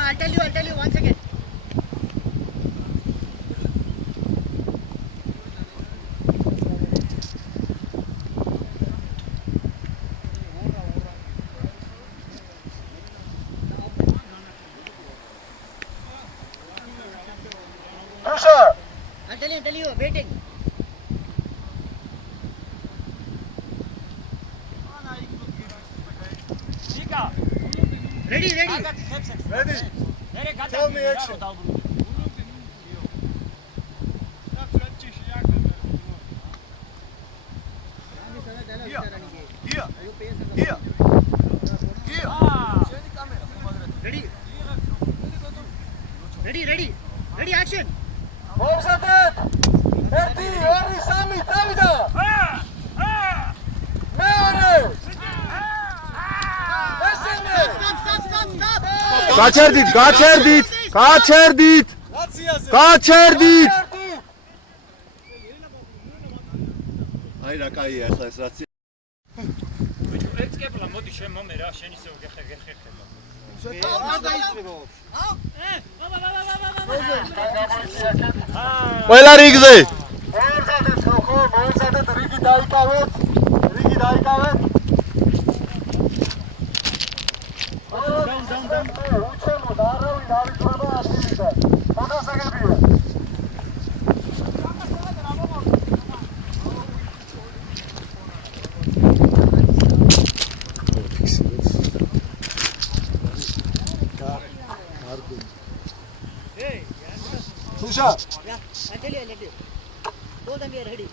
I'll tell you once again. I'll tell you, waiting. Ready. Tell me action. Here. Ready, action. Მომზადეთ! 1 2 3 წავიდა! მეორე! მესამე! Stop. გაჩერდით! აი რა კაია ახლა ეს რაცია. ბიჭო, ერთ კეპლა მოდი შემომე რა, შენ ისევ გეხერხება. ყველა რიგზე! მომზადეთ, რიგი დაიკავეთ. უჩემოთ, არავინ არ იწვება აშილიდან. მოდასაგებია. Susha. Yeah, I'll tell you. Both of you are ready.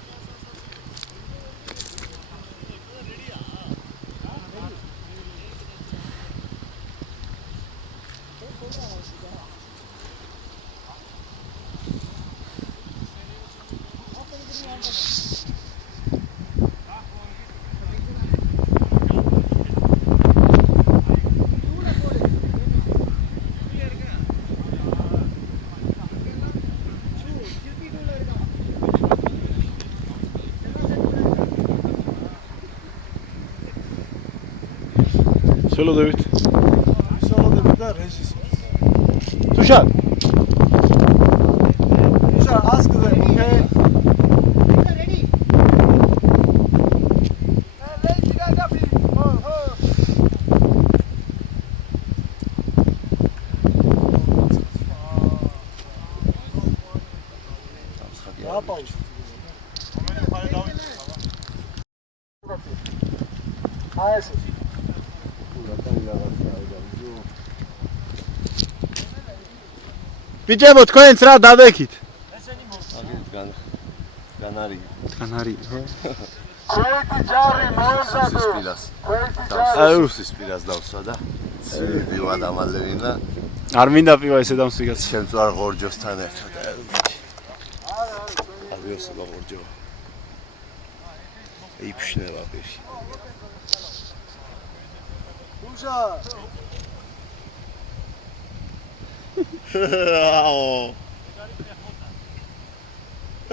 სოლოდებით და რეჟისორი. Susha, ask them, okay? Ready. ბიჭებო, თქვენც რა დავექით? განარი. Ქვეითი ჯარი მომზადეთ. სის პირას დავსვა და ცივი დამალევინა. არ მინდა პივა ესე დამსვიგაც. შენ წარ ღორჯოსთან ერთად. ავიოსა ღორჯო. იფშნება ბეში. Susha.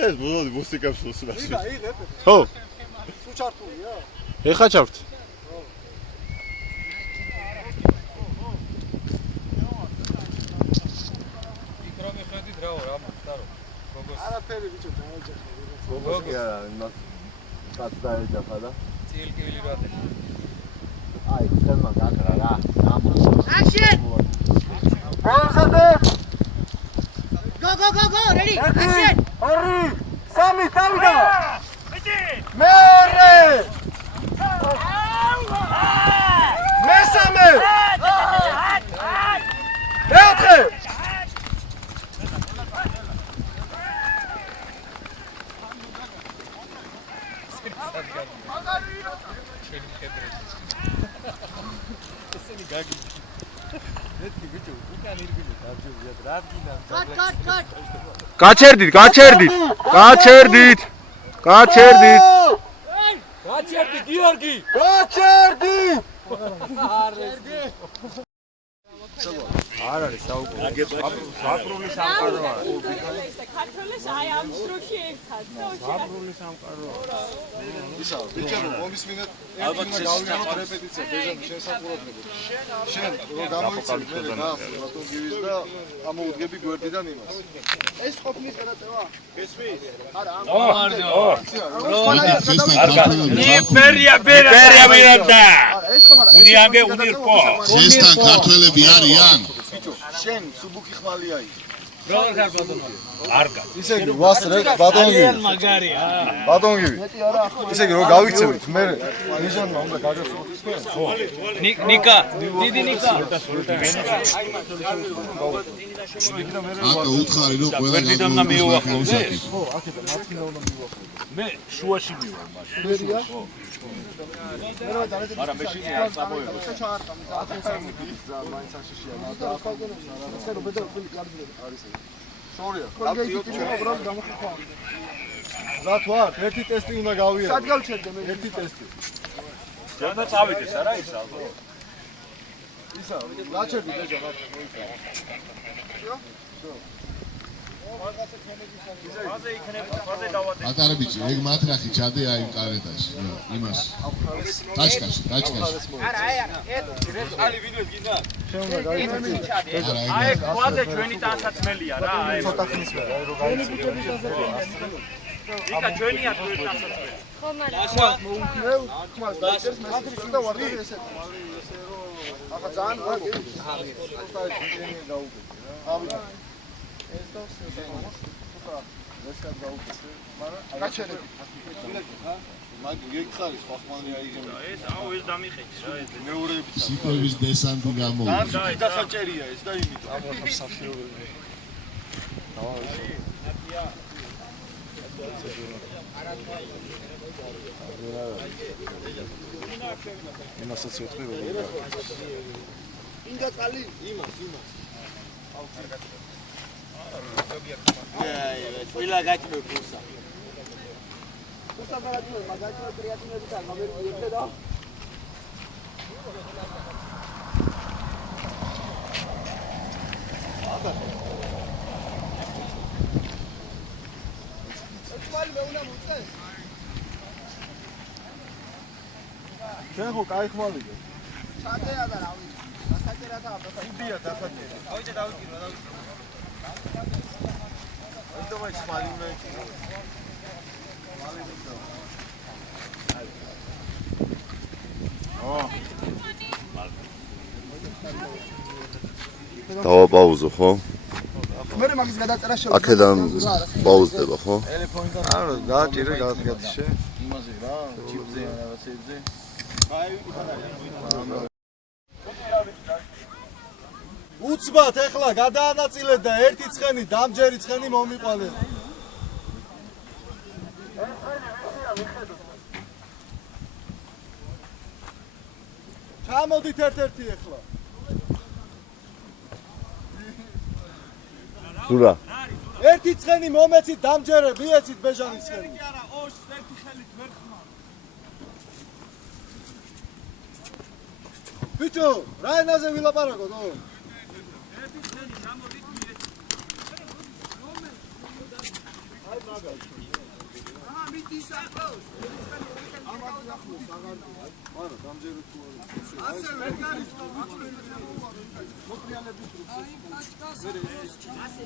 ეს ბოლო მუსიკას უსმენს. ხო, სუჩართულია? ეხა ჩავთ. იქრომი ხედით რაო რა მختاრო. გოგოს. არაფერი ბიჭო დაეჯახა. გოგოს კი არა, იმას კაც დაეჯახა და წილკივილი რატე. აი, ხერმა გაკრა რა. Action. მომზადეთ. Go. Ready. Action. 2 3 წავიდა. ბიჭი! მეორე! მესამე! მეოთხე! ესენი გაგი. მეთქი ბიჭო, უკან ირგვლივ დავჯერდით რა დგინან. Cut. გაჩერდით. გაჩერდი გიორგი. გაჩერდი! არ არის საუბრობ. საპრული სამყაროა. ქართველებს აი ამ დროში ერთად. საპრული სამყაროა. ისა, ბიჭო, მომისმინეთ. ალბათ გავიგოთ რეპეტიცია, ბეჟანი შესაყურებლები. შენ რო გამოიცემ მე გას, რატომ გივის და ამოუდგები გვერდიდან იმას. ეს ყოფნის გადაწევა. გესმის? არა, Beria Miranda. ეს ხომ არა. Uniange Unirpo. შესთან ქართველები არიან. ბიჭო, შენ სუბუქი ხმალია იქ. Arga. ისე იგი ვასრე ბატონგივი. ბატონგივი. ისე იგი რო გავიქცევით მე ნიჟანმა უნდა გაგახსოვოთ თქვენ. Nika, Didi Nika. აკა უთხარი რომ ყველა გვერდიდანმა მიუახლოვდე? ხო, აქედან მათქინა უნდა მივახო. მე შუაში მივარ მაშინ. მერია. არა მე შინი არ წამოიღო. სორია. ზათ ვარ, ერთი ტესტი უნდა გავიარო. სად გავჩერდე მე? ერთი ტესტი. ზედა წავიდეს არა ის ალბათ. ისა, გაჩერდი ბეჭო, მოიცა. ატარა ბიჭი, ეგ მათრახი ჩადე აი კარეტაში, იმას. ტაჩკაში. არა, წალი ვიდეოს გინდა? შენ უნდა გაიწევი. აი ქვაზე ჩვენი ტანსაცმელია რა, აი. ცოტა ხნის მე, აი რო გაიწევი. იკა ჩვენია ჩვენი ტანსაცმელი. ხო, მაგრამ მე ხმას დაიწერს მესიჯს და ვარ ესე. ახლა ძალიან ვარ გიჩ. ახლა ჯინი გაუგე. ავიდა. ეს და სულ ეს გადაუგე. მაგრამ გაჩერები. მაგ გეკხარი სხვა ხმალი აიღებ. ეს აუ ეს დამიხეჭი რა ეს. მეურეებით. სიტყვის დესანტი გამოვიდა. და დასაჭერია ეს და იმით. ამოხა სახიობები. იმასაც ვეთქვი როგორ ინდა წალი იმას ყველა გაჭმე ფურსა. ფურსა გარაჭმე მაგაჭმე კრეატინები და მაგერია და შენ ხო კაი ხმალია. ჩადეა და რა ვიცი. დასაჭერა და უდია დასაჭერა. ავიდე დავიკირო. აი დავაი ხმალი უნდა იქნო. დავაპაუზო ხო? მე მაგის გადაწერა შეუძლია. აქედან პაუზდება ხო? ტელეფონიდან. არა, დააჭირე გადაგატიშე. იმაზე რა, ჩიპზე რაღაცებზე. უცბად ეხლა გადაანაწილეთ და ერთი ცხენი, დამჯერი ცხენი მომიყვალეთ. ჩამოდით ერთ-ერთი ეხლა. ზურა. ერთი ცხენი მომეცით, დამჯერე, მიეცით ბეჟანის ცხენი. არა, ოშ ერთი ხელით ვერ ხმა. ბიჭო, რა ენაზე ვილაპარაკოთ, ო? ერთი ცხენი ჩამოდით, მიეცით. აი მაგალითად. აჰა, მიტისაკო. ამაზე ნახოს, აღარ. არა, დამჯერე თუ არა. ასე ვერ გარის, მოტრიალები თუ. აი, პაჭკას. ასე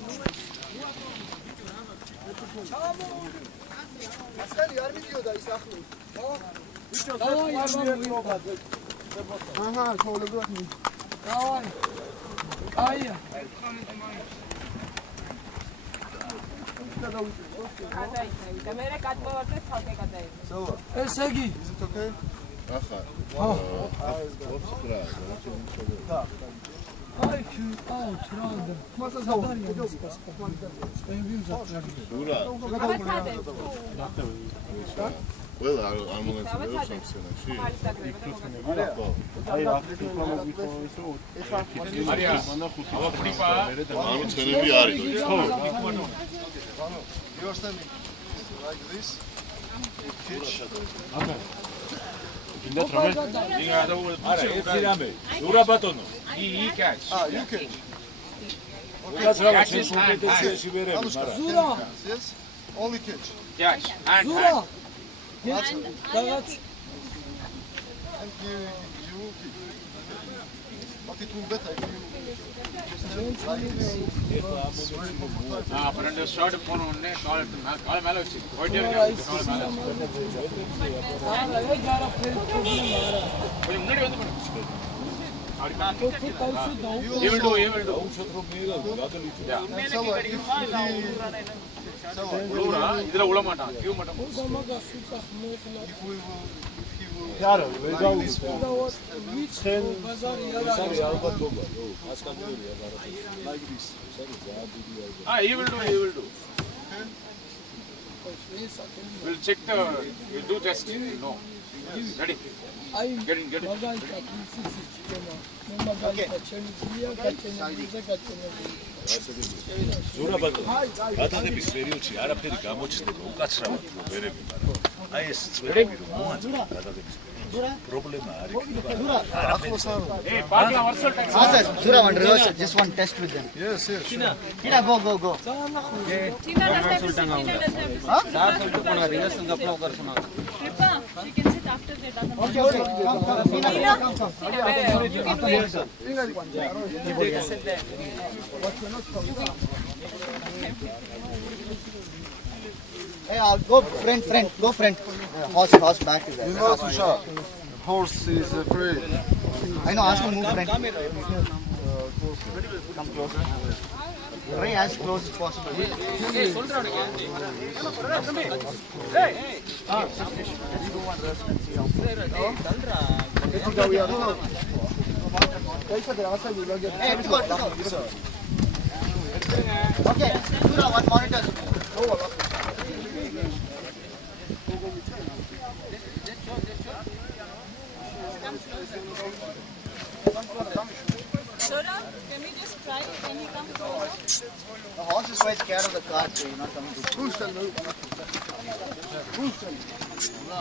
ასკალი არ მიდიოდა ის ახლოს. ბიჭო, აჰა, ხოლმე მი. დავაი. აია. გადაიჭრა და მე კატმოვარდე ცალკე გადაიჭრა. სოლა. ეს იგი. Is it okay? ახლა. აი, აუ, ტრანდა. მასა ზავარი. ზურა. ყველა არ მომეწონებს ამ სცენაში. აი რა ხმამოგიხოს ეხა არია მანდა ხუთი აფრიკა ამ ცხენები არის ხო You're standing like this. გინდათ რომელ? არა, ერთი რამე. ზურა ბატონო. You can. Yes? Only catch. Yes, and And you keep. But it will better if you just like this. friend short phone onne call mela vachi konje he will do yeah idra ula mata queue mata he will do we'll check we'll do test no ready get in ზურაბადო გადაღების პერიოდში არაფერი გამოჩნდება უკაცრავად ვერები მაგრამ აი ეს წვერები რომ მოაწყდა გადაღების პრობლემა არ იქნება hey bagla varsal tax Zura one reverse, just one test with them. Yes. Tina, go. Tina doesn't have to Kripa, she can sit after that. Okay. Come. You can wait. Hey, go friend. Horse back is there. Horse is free. I know, ask him move friend. Come closer. Try as close as possible. Hey, let's go. Okay, Zura, one monitor. Sora, can we just try when he comes over? The horse is quite scared of the cart, so you're not coming to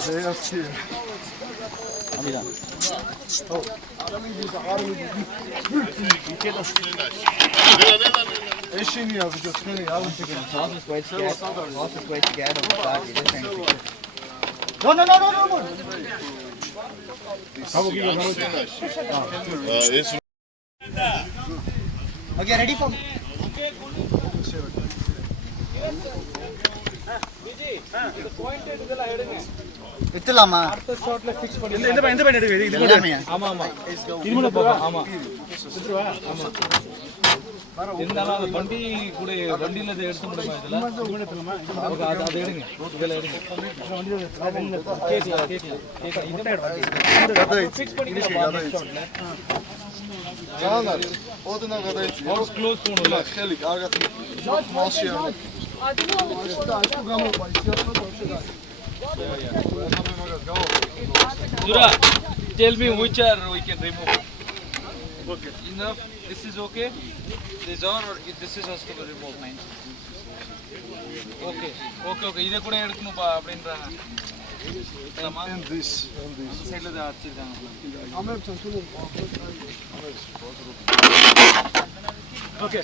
They are here. Eşiniyor bu götürüyor ya bu şekilde. The horse is quite scared of the cart. He's just trying to fix it. No. Okay, ready for me? Itulama. இருந்தாலும் அந்த வண்டி கூட வண்டியில எடுத்து முடியுமா இதெல்லாம் அது எடுங்க இதெல்லாம் எடுங்க ஃபிக்ஸ் பண்ணிக்கலாம் Canlar, oduna kadar yetiyor. Horse close போணும்ல Helik, argatı. Maaşı yani. Zura, tell me which are we can remove. Okay. Enough. This is okay. This or this is has to be removed. Okay. இத கூட எடுக்கணும் பா அப்படின்றாங்க. And this. அந்த சைடுல தான் அடிச்சிருக்காங்க. Okay.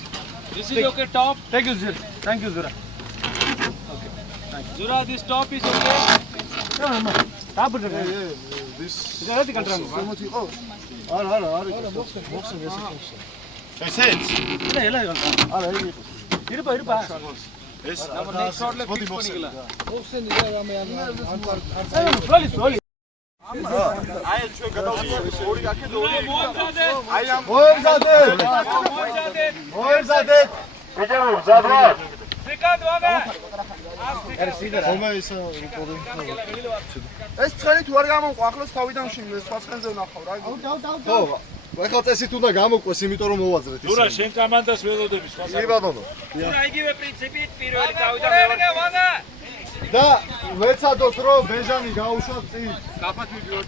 This is okay top. Thank you Zura. Okay. Thank you. Zura, this top is okay. Top is okay. This. இதெல்லாம் கட்டறாங்க. Oh. Ara. Boxing yes. ესეც இல்ல எல்லாம் கட்டறாங்க. இருப்பா. ეს நம்ம next shot ல fix பண்ணிக்கலாம். Boxing is there I'm Slowly. I'll show gadavdi. Ory gakhe ory. I am Moemzade. ბიჭო ზადვა Srikant vaga. ხომა ისა ეს ცხენი თუ არ გამომყვა ახლოს თავიდან სხვა ცხენზე ვნახავ რა. ხო. ახლა წესით უნდა გამოყვეს, იმიტომ რომ მოვაძრეთ ისე. Zura, შენ კომანდას ველოდები სხვა. კი ბატონო. Zura, იგივე პრინციპით პირველი წავიდა მეორე. და ვეცადოთ რომ ბეჟანი გაუშვათ წინ. Გაფათ მივიდეთ.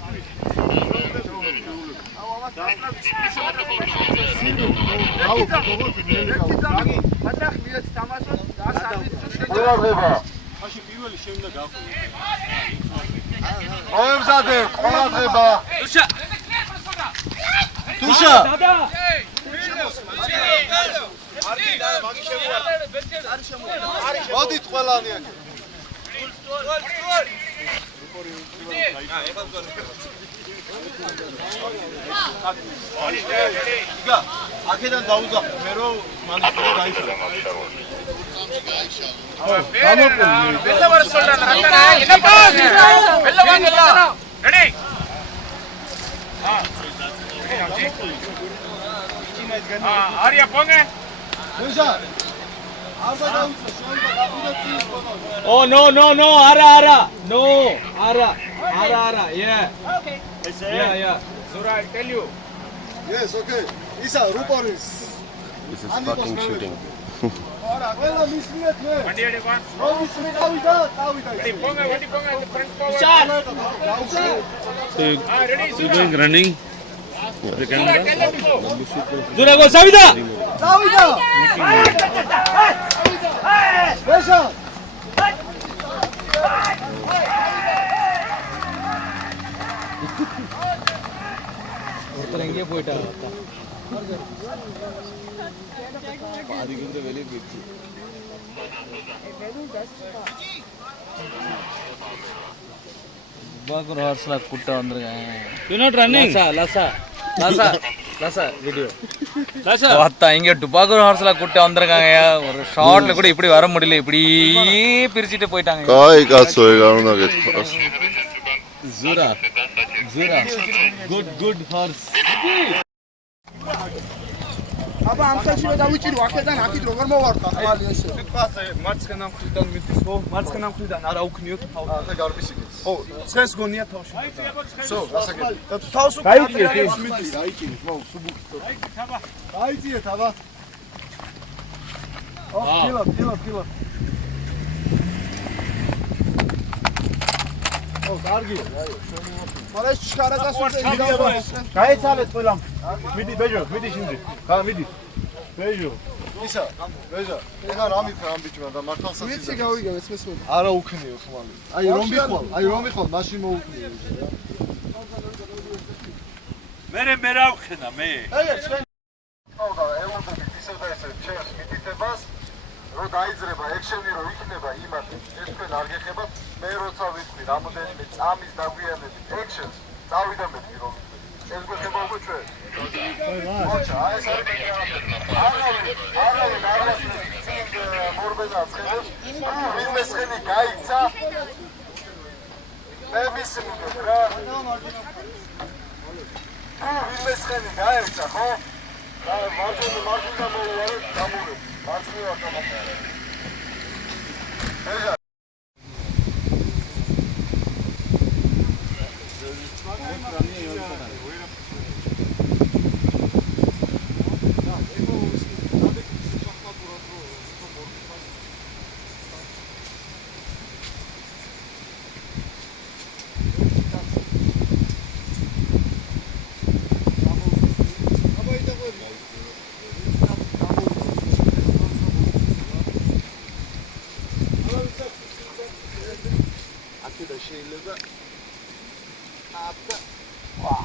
მაშინ პირველი შეუნდა გავხო. მოემზადე, ყოლადღება. Tuşa. მოდით ყველანი აქ. იგა, აქედან დაუძახე მე რომ მანქანა გაიშალა. Arya ponga. Oh no no no ara. No ara. Yeah. Okay. Yeah. Zura, I tell you. Yes, okay. ისა რუპორის. This is fucking shooting. არა, ყველა მისმიეთ მე. Mandiade pa. რომ ისმი დავიდა. Ready ponga, ready ponga in the front forward. Ready, Zura. Running. Zura, tell them to go. Zura go Savida. დავიდა. ბეშა. Otrenge poita. Bagur horse la kutta vandirukanga. You not running? Lasa video. Lasa. Vatta inge tupakur horse la kutta vandirukanga. Or short la kuda ipdi vara mudile ipdi pirichittu poitanga. Kai katso ega una getva. Zura. Good horse. აბა ამ ხელში რომ დავიჭირო აქედან აქით როგორ მოვარდა ხმალი ესე სიტყვაზე მარცხენა მხრიდან მიდის ხო მარცხენა მხრიდან არა უქნიოთ თავს ახლა გარბის იქით ხო ცხენს გონია თავში სო გასაგები და თავს უკან მიდის დაიჭირეთ მოუ სუბუქით დაიჭირეთ აბა ფილა ო კარგი მაგრამ ეს ჩქარა გასულზე იდეა გაეცალეთ ყველამ მიდი ბეჟო მიდი შინდი ხა მიდი ბეჟო ისა ბეჟო ეხა რა მითხრა ამ ბიჭმა და მართალსაც ვიცი გავიგე ეს მესმე არა უქნიო ხმალი აი რომ მიხვალ მაშინ მოუქნიო მე რა ვხენა მე აი ჩვენ და ელოდებით ისე და ესე ჩემს მითითებას რომ დაიძრება ექშენი რომ იქნება იმათ ეს თქვენ არ გეხებათ მე როცა ვიტყვი რამოდენიმე წამის დაგვიანებით ექშენს წავიდა მეთქი რომ ეს გეხება უკვე ჩვენ ოჩა აი ეს არის არავინ მორბედა ცხენებს ვინმე ცხენი გაიცა მე მისმინე რა ვინმე ცხენი გაიცა ხო და მარჯვენა მოუვარე გამოვიდე მარცხნივ აკამოყარე ეჟა შეიძლება აბა ვა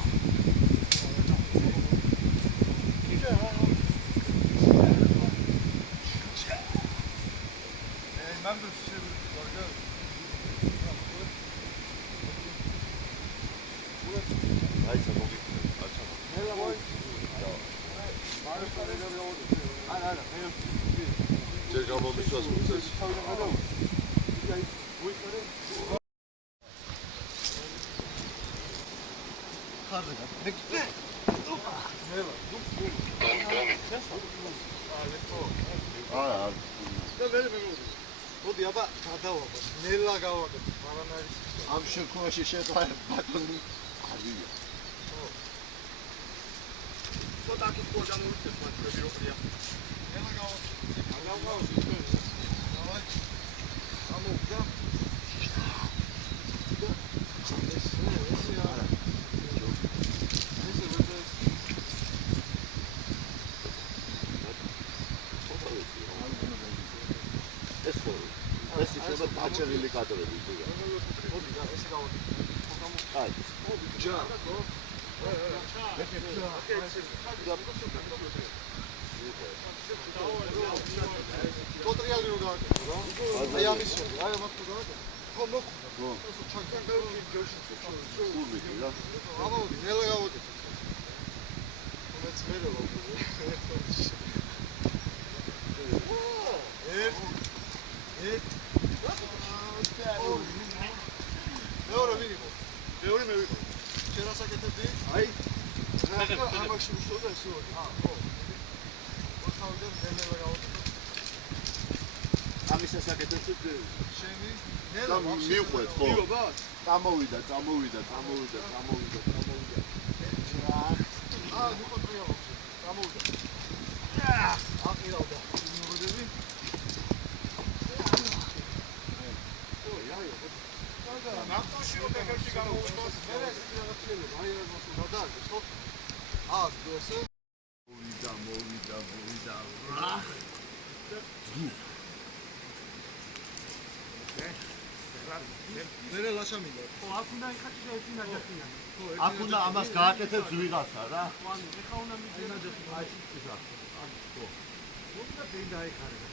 მოდი აბა გადავაბა ნელა გავაკეთე არანაირი ამ შეკუაში შეყვარ ბატონი არია ცოტა კი ყოლამ უცებ მატრები როგორია ნელა გავაკეთე დავაი ამოვა აჭერილი კადრები იგია. მოდი და ესე გავაკეთე. აი. ჯა. Potriali رو دارم. ایامیش. آیا وقت دارم. خب چکن دارم جوش. Kurbi ya. Ama ne la gavodi. Umetsmeli lo. Euro minimo. Euro me vivo. C'era sa che te di? Ai. Ama şu soda su. ამის საკეთებთ Şeni. მიყვეთ ხო? მიობა? წამოვიდა. მიყვეთია. გამოვიდა. აკირავდა. მოგდები? ნახტოში უნდა ერთი გამოვიდოს. მე ეს რაღაცები აი რა მოსულა ხო? ეს მოვიდა. მერე ლაშამინდა. ხო, აქ უნდა იხაჭი და ერთი ნაჯახია. აქ უნდა ამას გააკეთებს ვიღაცა რა. ანუ ეხა უნდა მიდე ნაჯახი. აი ისა. ხო. უნდა დედა აიხარე და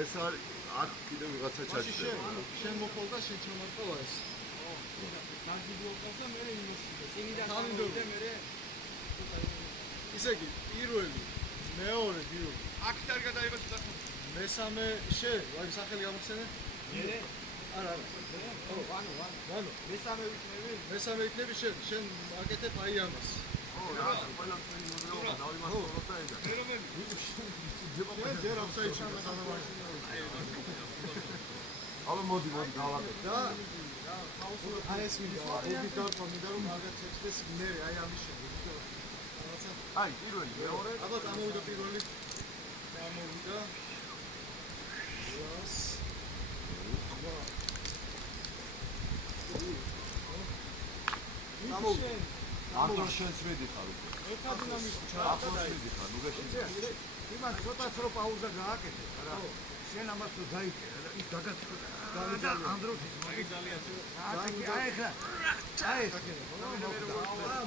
ეს არის აქ კიდე ვიღაცა ჩაჭდება. შენ მოხდა შენ ჩამარტყვა ეს. საგიდო ყავდა მე იმას. წინიდან გამოვიდა მე. ისე იგი პირველი მეორე გიო. აქ არ გადაიღოს და მესამე შენ, აი სახელი გამახსენე? მე? არა. ო, ვანო. მესამე იქნები შენ აკეთებ აი ამას. ო, რა, ყველა მოდელობა დავიმართო და ეგა. მე რომელი? ჯერ აფსაიდ ჩამდა გადავაშინე. ალბათ მოდი გავაკეთე. და აი ეს მინდა. უბიტავ რომ მაგათ შეჭდეს მე აი ამის შემდეგ. აი, პირველი, მეორე. აბა გამოვიდა პირველი. გამოვიდა. რას? გამოვიდა. ანდრო შენს მედიხარ უკვე. ერთად უნდა მისჩა. ახლოს მედიხარ, ნუ გაშენია. იმან ცოტაც რო პაუზა გააკეთე, რა. შენ ამას თუ დაიწერე და ის დაგაწყვეტ. და ანდრო მაგი ძალიან აი ხა. აი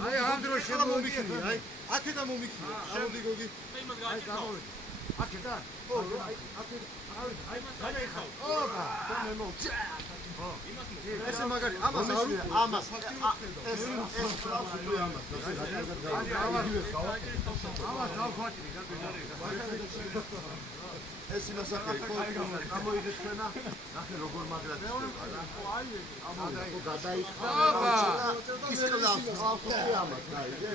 აი ანდრო შენ მომიქნი, აი აქედა მომიქნი. ამოდი გოგი. აი გამოვიდა. აქედა? ო, აი აქედა. აი გადაიხავ. ოპა, მე მოვწე. ხო. ესე მაგარი, ამას არ ამას. ეს კლავს უკვე ამას. ამას დავხვატრი, ეს იმასაკი ხო გამოიგეთ ჩვენა ნახე როგორ მაგრად გადაიხარა ის კლავს უკვე ამას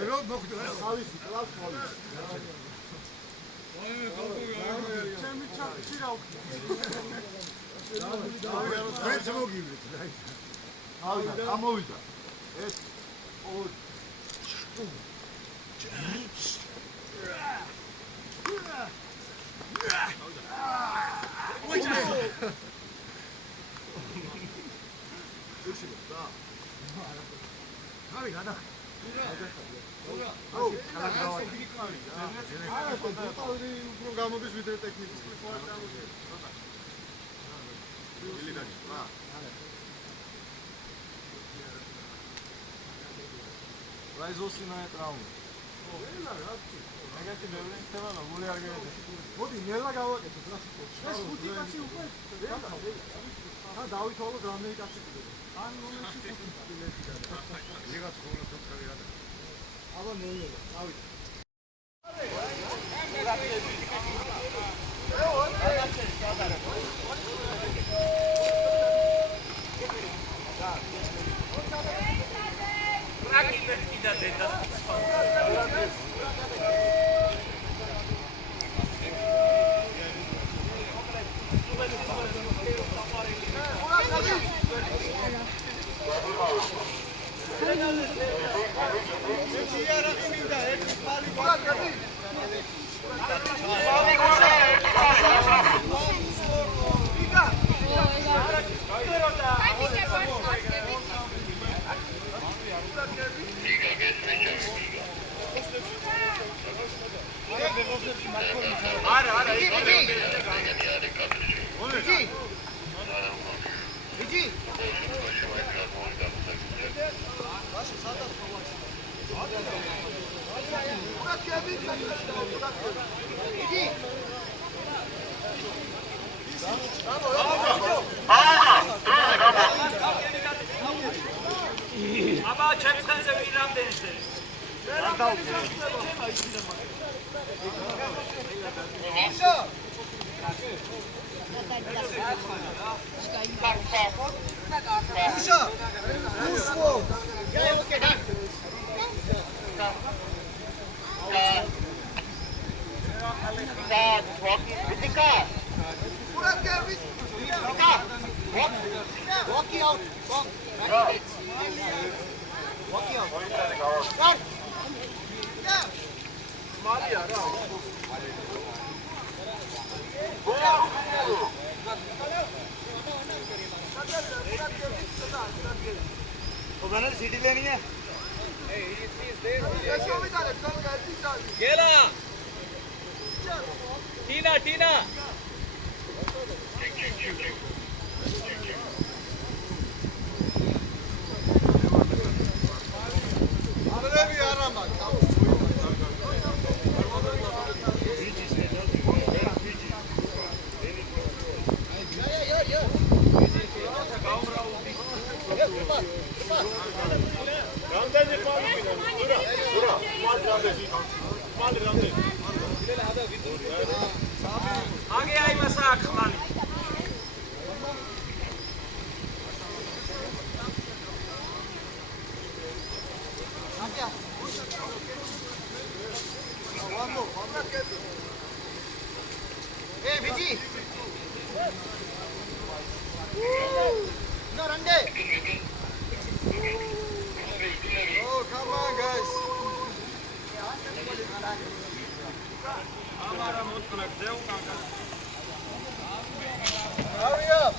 რო მოგდო თავისი კლავს ჩემი ჩაკში რა უქნა მეც მოგივლით გამოვიდა ეს აი გადა უფრო გამოდის ვიდრე ტექნიკის რაიზოსინა ეტრავი ეგეთი ბევრი თემა მოლე არ გიგეთ. მოდი ნელა გავაკეთოთ რა თქმა უნდა. ეს ხუთი კაცი უკვე და დავითვალოთ რამდენი კაცი კიდე. ან მომენტში ხუთი კილეთი გადა. ლიგაც ხოლმე ცოტა გადა. აბა ნელა, დავით. აბა ჩემს ხელზე ვინ რამდენს सीटी लेनी है गेला टीना टीना आगे आई मसा खमानी Hey, Vijay. No, Rande. Oh, come on, guys. Hurry up.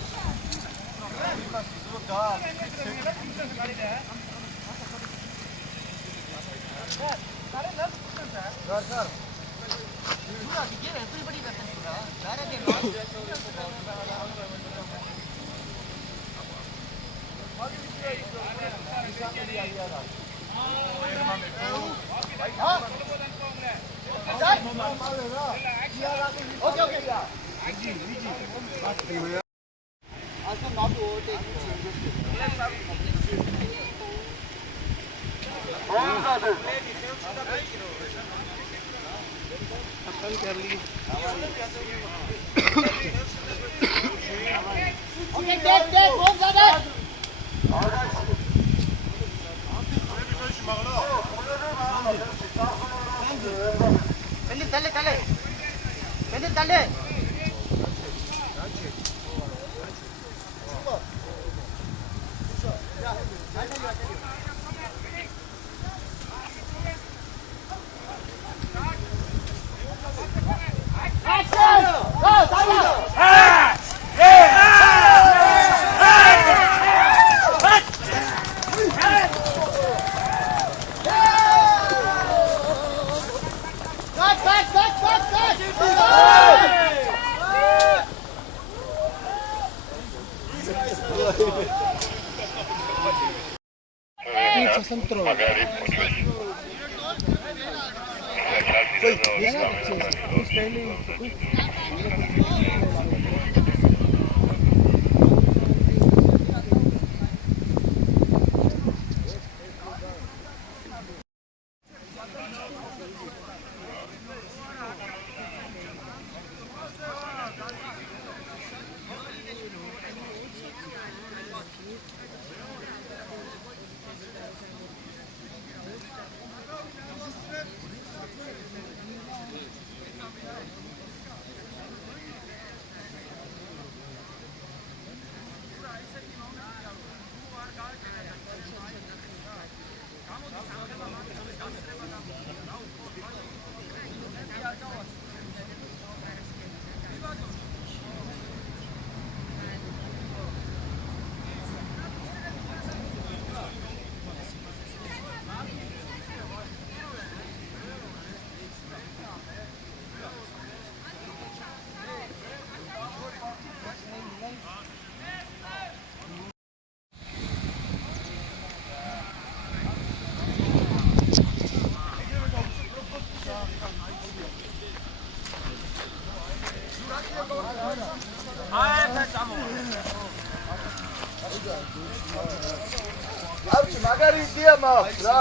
ავჭი მაგარი იდეა მაქვს რა.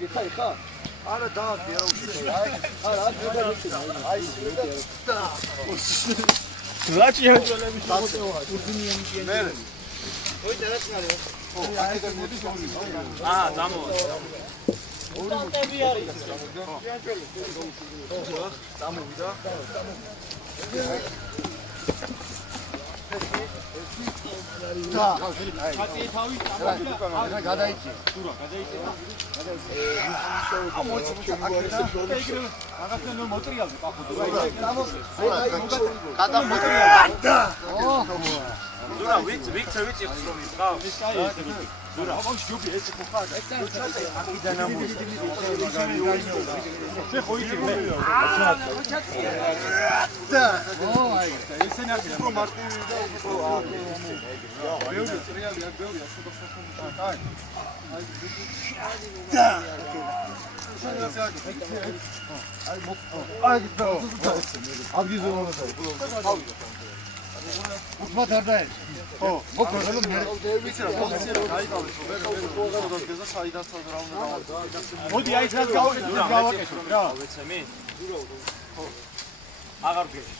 გიხარ ხა? არა დააგე რა უშიშე. არა აი რაჭი აჭოლები შემოწევა. მე დამო. სტატები არის. დამოვიდა. და ხატი თავი გადაიწი. ზურა ვიცი რომ ისყავს. ზურა ჯობი ეს ხო ხარ? აქედან ამოს. შეხო იცი მე. და აი ესე ნახე რომ მარტივი და ბევრი წრიალი აქ ბევრია შეხო აი უცბად არ დაეჭ. ხო, მოკროლო მე ვიცი რა პოზიცია რა გაიყავეს, მე საიდან რა უნდა. მოდი აი ეს გავაკეთო რა. ვეცემი? ხო. აღარ გეცი.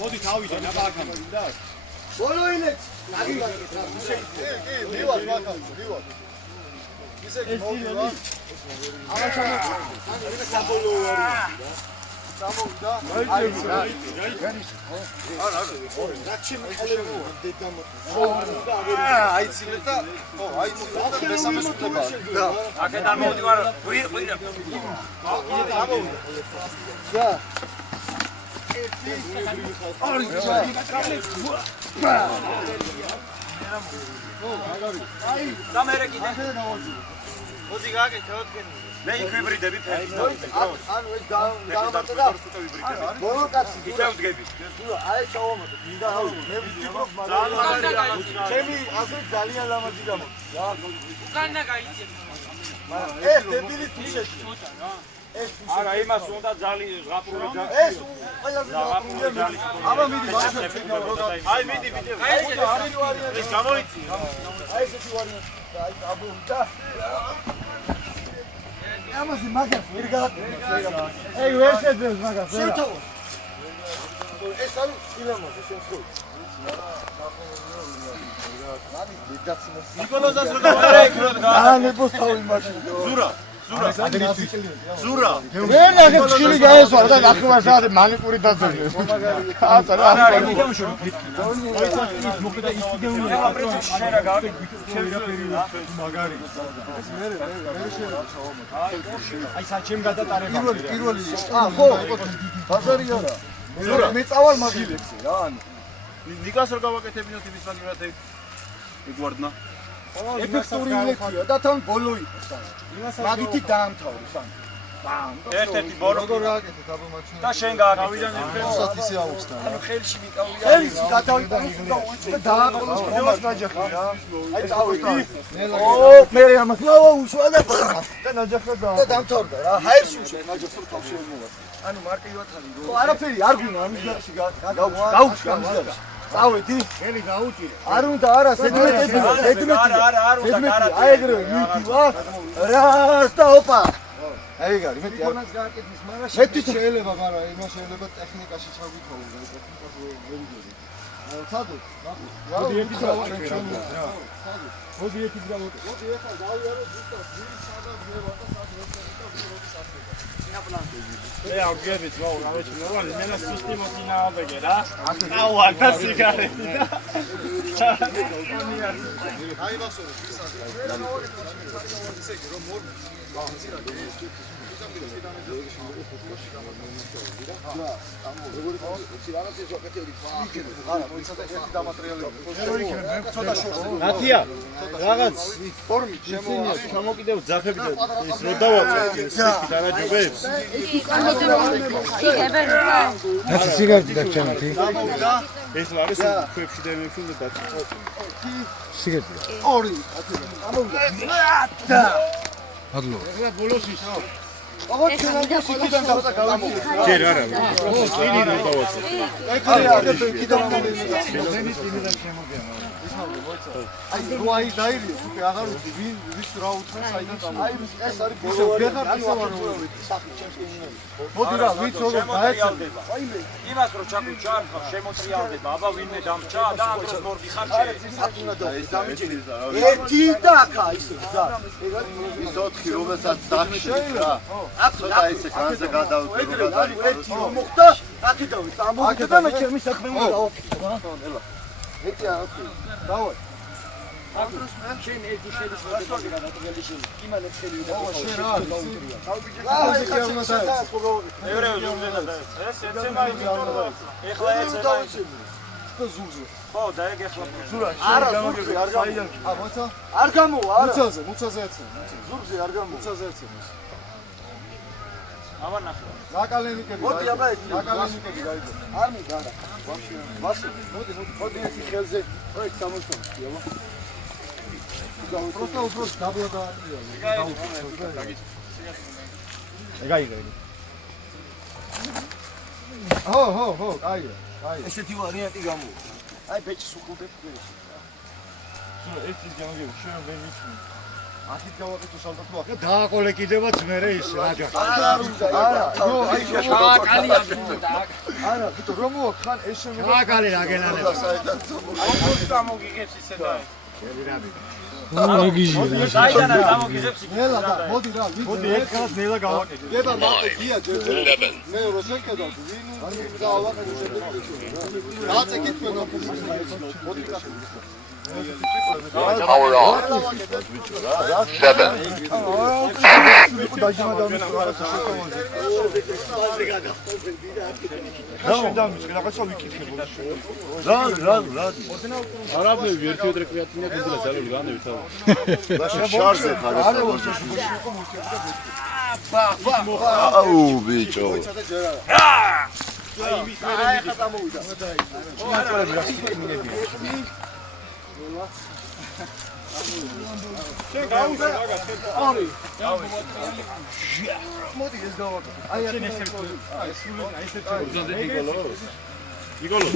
მოდი თავიდან აბაკამ და ბოლოინეთ. მივარ ბაკამ, მივარ. ისე მოვიდა. ამას საბოლოო არის. გამოვიდა. აიცილეთ და ხო, აიცილეთ და მესამე სულება. და აქედან მოვდივარ. ვიყიდა. გამოვიდა. და აი, დამერე კიდე. მოდი გააკეთოთ კენი. მე იქვიბრიდები ფერს. ანუ ეს გამოვიდა და მოლოკაცი ისე ვდგები. აი ჩავამატე. მინდა მე ვფიქრობ მაგრამ ჩემი აზრი ძალიან ლამაზი გამოდის. უკანა გაიწე. ეს დებილი თუშეთი. ეს არა იმას უნდა ძალიან ზღაპრული ძალი. ეს ყველაზე ზღაპრული. აბა მიდი ბავშვი აი მიდი. ეს გამოიწი. აი ესეთი ვარიანტი. აი აბუნდა. ამაზე მაგას ვერ გააკეთე. ეი ვერ შეძლებს მაგას. შეთო. ეს არის სილამაზე შემთხვევით. ნიკოლოზას რო დავაიქროთ გა. ნებოს თავი მაშინ. ზურა. მე ნახე ჭილი გაესვარ და ნახევარ საათი მანიკური დაძებნეს. აცა რა. მოკლედ ის ვიდეოა. შენ რა გააკეთე? მაგარი. აი საჩემ გადატარება. პირველი. ხო. ბაზარი არა. მე წავალ მაგილექსი რა ანუ. ნიკას რო გავაკეთებინოთ იმის მაგივრად ეგვარდნა. ეფექტური ლექცია და თან ბოლო იყოს ან. მაგითი დაამთავროს ან. ერთ-ერთი ბოლო როგორ გააკეთეთ აბა მაჩვენე. და შენ გააკეთე. სად ისე აუხსნა რა. ხელში მიკავია. ხელში გადავიტანოს და უიწე დააყოლოს კიდევაც ნაჯახი რა. აი წავედი. ო მე ამას ლავა უშვა და ნაჯახა და დამთავრდა რა. ჰაერში უშვა ნაჯახს რო თავში მოვარ. ანუ მარტივად არის რო. ხო არაფერი არ გვინა ამის გარეშე გაუჩი ამის გარეშე. წავედი. ხელი გაუჭირე. არ უნდა არა ზედმეტები. არ უნდა კარატე. აი ეგრევე მივდივარ. რას და ოპა. აი ეგ არის მეტი არ. ფონას გააკეთეს, მაგრამ შეიძლება, მაგრამ იმას შეიძლება ტექნიკაში ჩაგვითხოვო, და ტექნიკას ვერ ვიგები. ცადო, ნახე. მოდი ერთი გავაკეთე რა. მოდი ერთი გავაკეთე. მოდი ახლა დავიარო ზუსტად ძირი სადაც მე ვარ და სადაც ვერ და მე ავგებით რა გავეჩი ნორმალი მე სუსტი მოწინააღმდეგე რა აუ და სიგარეტი და აი მასორი ისე რომ მორ ნათია რაღაც ფორმით შემოვა ჩამოკიდევ ძაფები და ის რო დავაწევ სიკი დანაჯობებს სიგარეტი დაგჭამეთი ეს არის ქვებში დემექი და სიგარეტი ორი ამოვიდა და ადლო ეხლა ბოლოს ისო აღარ ჩვენამდე სიკიდან გავაკეთე. ჯერ არა. წინი რომ დავაცე. აი როაი დაირიო, უკვე აღარ ვიცი ვის რა უთხრა საიდან წამო. აი ეს არის ბოლოვარი. მოდი რა, ვიც როგორ დაეცემა. იმას რო ჩაგვიჭა, შემოტრიალდება, აბა ვინმე დამჭა და ამ დროს მორდიხარ ერთი და აქა ისე გზა. ის 4 რომელსაც დახშეს რა. ცოტა ისე განზე გადავდივარ და ერთი რომ მოხდა, აქედავე წამოვიდა და მე ჩემი საქმე უნდა დავაკეთო რა. ეტი ოკეი. დავარ. შენ ერთი შედის მოდი გადაგელი შენ. იმან ეცელი და შენ რა არის? ევრეო ზურგზე და ეს ეცემა იმითო ეხლა ეცემა ზურგზე. ხო და ეგ ეხლა არა ზურგზე არ გამოვა. ა მოცა? არ გამოვა არა. მუცაზე ეცემა. ზურგზე არ გამოვა. მუცაზე ეცემა. ამან ნახე. ზაკალენიკები. მოდი აბა ეს ზაკალენიკები გაიგო. არ მინდა არა. ვასი. მოდი ერთი ხელზე. პროექტ სამოსწონი აბა. просто უფრო დაბლა დაატრია. ეგაიგე. ჰო, აი. ესეთი ვარიანტი გამოვა. აი ბეჭს უხულდებ ფლეში. ეს ის გამოგები, შენ ვერ მიცნი. აქეთ გავაკეთო სალდათო ახლა დააყოლე კიდევაც მე ის რაჯა. არა, აი შაკალი არა, ბიტო რომ მოხან ეს შემო შაკალი აგელანება. აი გამოგიგებს ისე და საიდან გამოგიღებს იქ. ნელა და მოდი რა, მოდი ერთ ხალხს ნელა გავაკეთე. დება მარტო გია ჯერ. მე რო შეკედა ვინ დავაკეთე შემდეგ. რაცე კითხვა მოდი რა. Power on. 7. Oh, bicho. მოდი ეს გავაკეთე. აი იგოლო.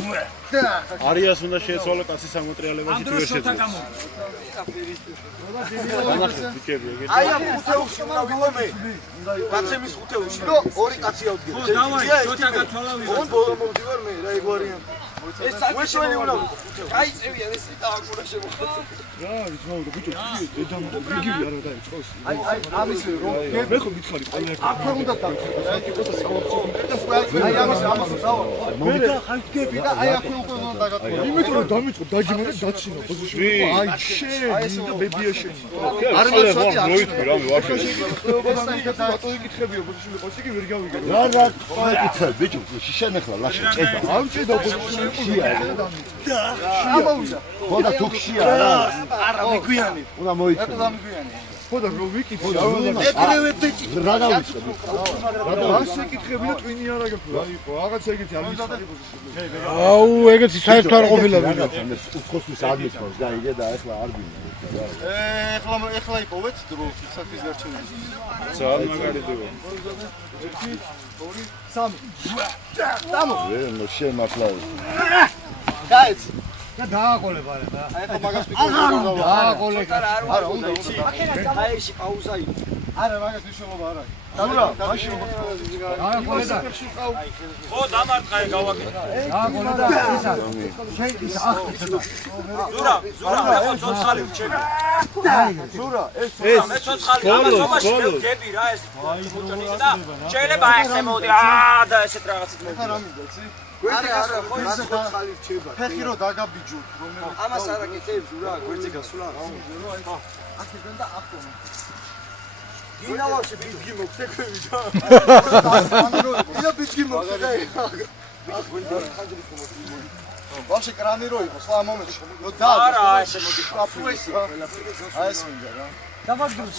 არიას უნდა შეეცვალა კაცის სამოტრიალებაში თუ ვერ შეძლებს. აი ამ ხუთეულში უნდა ვიყო მე. კაცემის ხუთეულში. ნო, ორი კაცი ავდგე. ხო, დავაი, შოთა გაცვალა ვიღო. ოღონდ ბოლო მოვდივარ მე, რა ეგ ვარიანტი. ეს საქმე უნდა ვიყო. აი წევიან ეს დააკურა შემოხდა. რა არის მოუდა ბიჭო, დედამ გიგივი არა დაიწყოს. აი ამის რომ მე ხო მითხარი ყველა එක. აქ უნდა დავწერო. აი კიბოს სამოცო. აი ამას დავა. მოვიდა ხალხები და აი აქ უკვე უნდა დაგატყო. იმით რომ დამიწყო დაჯიმე და დაცინო. აი შენ და ბებია შენ. არ მასვადი არ მოიწვი რა მე ვაფშე. ბატონი იკითხებიო, ბოშული ყოში კი ვერ გავიგე. რა ეკითხე ბიჭო, შენ ახლა ლაშა ჭედა. ამ ჭედა ბოშული ხია. ამოვიდა. ხოდა თუ ხია რა. არა მიგვიანი. უნდა მოიწვი. რა მიგვიანი. ხოდა რო ვიკითხე. ეგრევე ბიჭი. რა დავიწყე? რა შეკითხები და ტვინი არა გქო. აიყო, რაღაცა ეგეთი არ ვიცი. აუ, ეგეთი საერთოდ არ ყოფილა ვიღა. უცხოსის ადმეთქოს და იგე და ახლა არ გინდა. ეხლა იპოვეთ დრო საქმის გარჩევის. ძალიან მაგარი დრო. 1 2 3 დამო. ნუ შენ ახლა გაიც. და დააყოლე ბარე და. აი ხო მაგას ვიკითხე. დააყოლე. არა, უნდა. აიში პაუზა იყო. არა, მაგას მნიშვნელობა არ აქვს. დაბლა, მაშინ დააყოლე და. ხო, დამარტყა ეგ გავაკეთე. დააყოლე და ის არის. შენ ის ახლა. ზურა, მე ხო ცოცხალი ვჩები. ზურა, ეს მე ცოცხალი ამასობაში გები რა ეს. მოჭონიკა და შეიძლება ესე მოდი. და ესეთ რაღაცით მოდი. რა მინდა, იცი? არა, ხო ის ცოცხალი ვჩება. ფეხი რო დაგაბიჯოთ, რომელიც ამას არ აკეთებს ზურა, გვერდზე გასვლა. აქედან და ახტონა. გინავაში ბიძგი მოგწექვი და ია ბიძგი მოგწე ვაფშე კრანი რო იყო სხვა მომენტში ნო და არა ესე მოდი აფუესი აი ეს მინდა რა დავაგდოს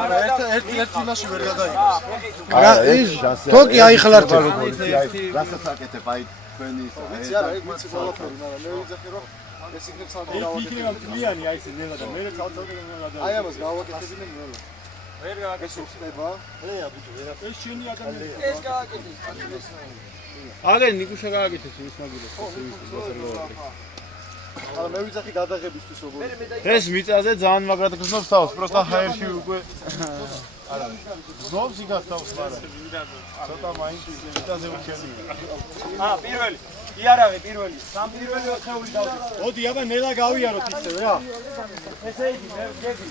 არა ერთი იმაში ვერ გადაიღო არა ეს თოკი აიხლართე რასაც აკეთებ აი თქვენი ვიცი არა ეგ ვიცი ყველაფერი მაგრამ მე ვიძახი რომ ეს იქნებ სადღაც იქნება მთლიანი აი ეს ნელა და მე ცალ-ცალკე ნელა და აი ამას გავაკეთებინე ნელა ვერ გააკეთე. ეს შენი ადამიანი. ეს გააკეთე. აგენ ნიკუშა გააკეთეს იმის მაგილას. არა მე ვიცახი გადაღებისთვის როგორ. ეს მიწაზე ძალიან მაგრად გზნობს თავს, პროსტა ჰაერში უკვე არა. გზნობს იგას თავს, მაგრამ ცოტა მაინც მიწაზე უჩენია. პირველი. იარავე პირველი. სამ პირველი ოთხეული დავდე. მოდი აბა ნელა გავიაროთ ისევ რა. ესე იგი მე გეგი.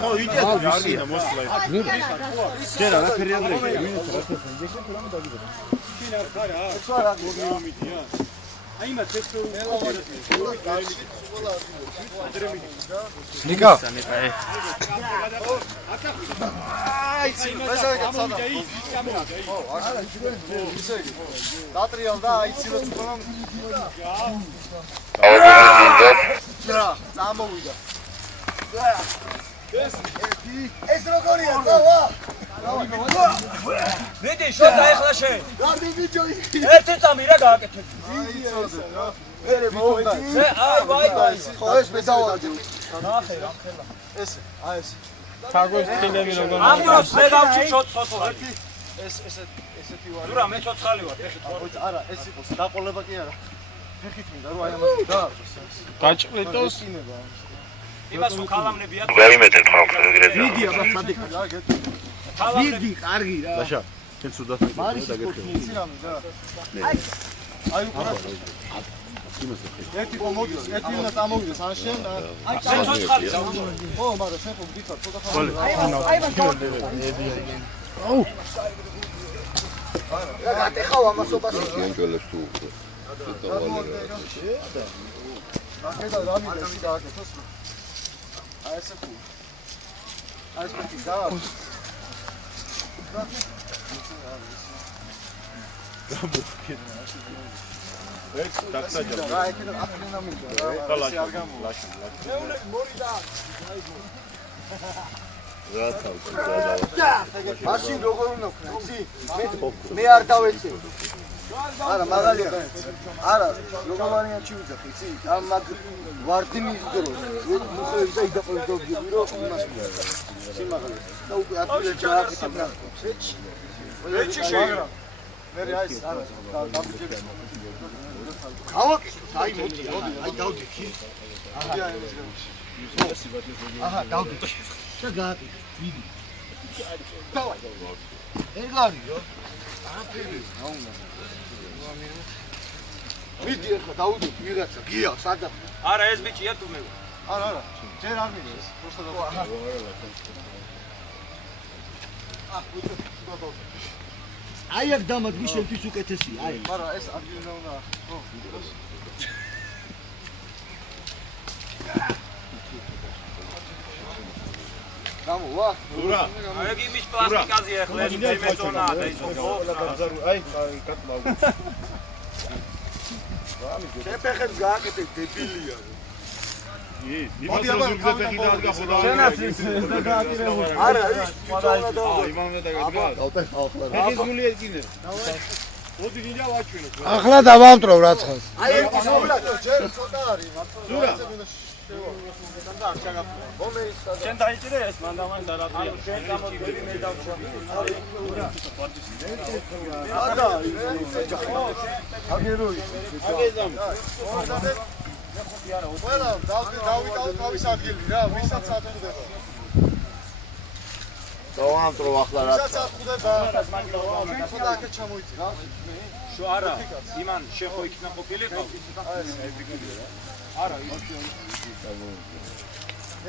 ხო, იდეა ვისია მოსვლა. ჯერა რა ფერი ადრე. ნიკა დატრიალდა აიცილოს ყველამ წამოვიდა ეს როგორია დავა მეტი შენ დაეხლა შენ. გარდი ბიჭო ერთი წამი რა გააკეთე. მერე მოვიდა აი ვაი. ხო ეს მე დავარდი ნახე რა ხელა. ეს აი ეს თაგოს თილები როგორ ამ დროს მე გავჭი ცოცხალი. ესეთი ვარ ზურა მე ცოცხალი ვარ. ეხეთ ვარ. არა ეს იყოს დაყოლება კი არა ფეხით მინდა რომ აი ამას დაარწოს გაჭყლიტოს იმას რომ ქალამნებია. ვერ იმეცეთ ხალხს ეგრეთ. მიდი აბა სადიქა რა გეტყვი ქალამნები კარგი რა დაშა შენ სუდად მარის ფოტოი რამე და აი უკრა ერთი მომოდის ერთი უნდა წამოვიდეს ან შენ აი ცოცხალი. ხო მაგრამ შენ ხო გიწარ ცოტა ხარ რა გატეხავ ამასობას გენჯოლებს თუ აკედა რამე ეს გააკეთოს აი ესე თუ აი ეს პარტი და ეს დაკსაჯა რა ეკედა აფრინა მინდა რა ეს არ გამოვა მეუნები მორიდა რა თავს მაშინ როგორ უნდა ვქნა იცი მე არ დავეცე არა მაგალია არა როგორ ვარიანტი ვიძახი იცი ამ მაგ ვარდიმის დროს მოხევი და იდაყოლდობდი რომ იმას ვიყავ სიმაღლე და უკვე ათვლე ჩააკეთა ეჩი შეიძლება. მე აი ეს არა დამჯერე გავაკეთე აი მოდი აი დავდიქი აჰა დავდიქი და გააკეთე დიდი დავაი ეგარიო მიდი ახლა დავდიქი ვიღაცა გია სადა არა ეს ბიჭია თუ მე. არა არა ჯერ არ მინდა პროსტა და აჰა აი აქ დამაგდი შენთვის უკეთესია აი მაგრამ ეს ადგილი უნდა ხო გამოვა ზურა აი იმის პლასტიკაზია ახლა ეს მეწონაა და ისო აი კატლა შეფეხებს გააკეთე დებილია იმას ზურგზე ფეხი დაადგა შენაც ის და გააკეთე არა ის თვითონა და იმანვე დაგადგა დავტეხ ახლა ფეხის გული ეძინე მოდი გინდა ვაჩვენოთ ახლა დავამტრო რაცხას აი ერთი სულა ჯერ ცოტა არის ზურა შენ დაიჭირე ეს მანდამან და რა შენ გამოდგები მე დავშვა. აგეროი აგეზამ ყველა დავიკავო თავის ადგილი რა ვისაც აწუდება დავამტრო ახლა ვისაც რაცხას აწუდება ცოტა აქ ჩამოიწი რა შო არა იმან შენ ხო იქნა ყოფილიყო. არა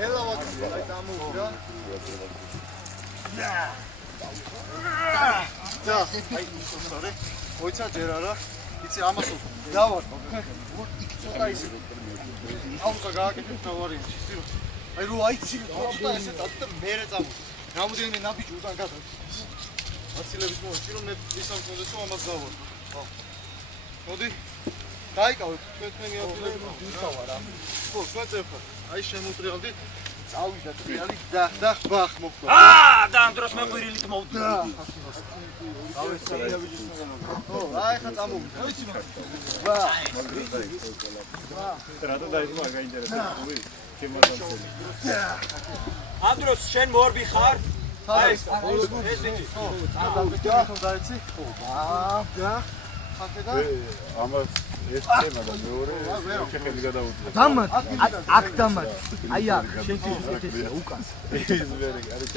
ელა ვაკეთე აი დამოვიდა და აი სორე მოიცა ჯერ არა იცი ამას დავარ იქ ცოტა ისე აუზა გააკეთე თავარიში სირო აი რო აიცი ცოტა ესე და მერე წამო რამოდენიმე ნაბიჯი უკან გადა აცილების მოიჭი რომ მე ისამ კონდესო ამას დავარ ხო მოდი დაიკავე თქვენი ადგილები მოვიდა რა ხო სვეწეფა აი შემოტრიალდი წავიდა ტრიალი და ბახ მოხდა. და ამ დროს მე ყვირილით მოვდა. აი ხა წამოვიდა. რატო დაიწყო გაინტერესებული ყვირი? შემოგვიწევი. ამ დროს შენ მორბი ხარ? აი ეს ბიჭი. წავიდა დაიცი? და ხაკედა? ამას ეს თემა და მეორე შეხები გადაუწევ. დამად აქ დამად. აი აქ შეიძლება უკან.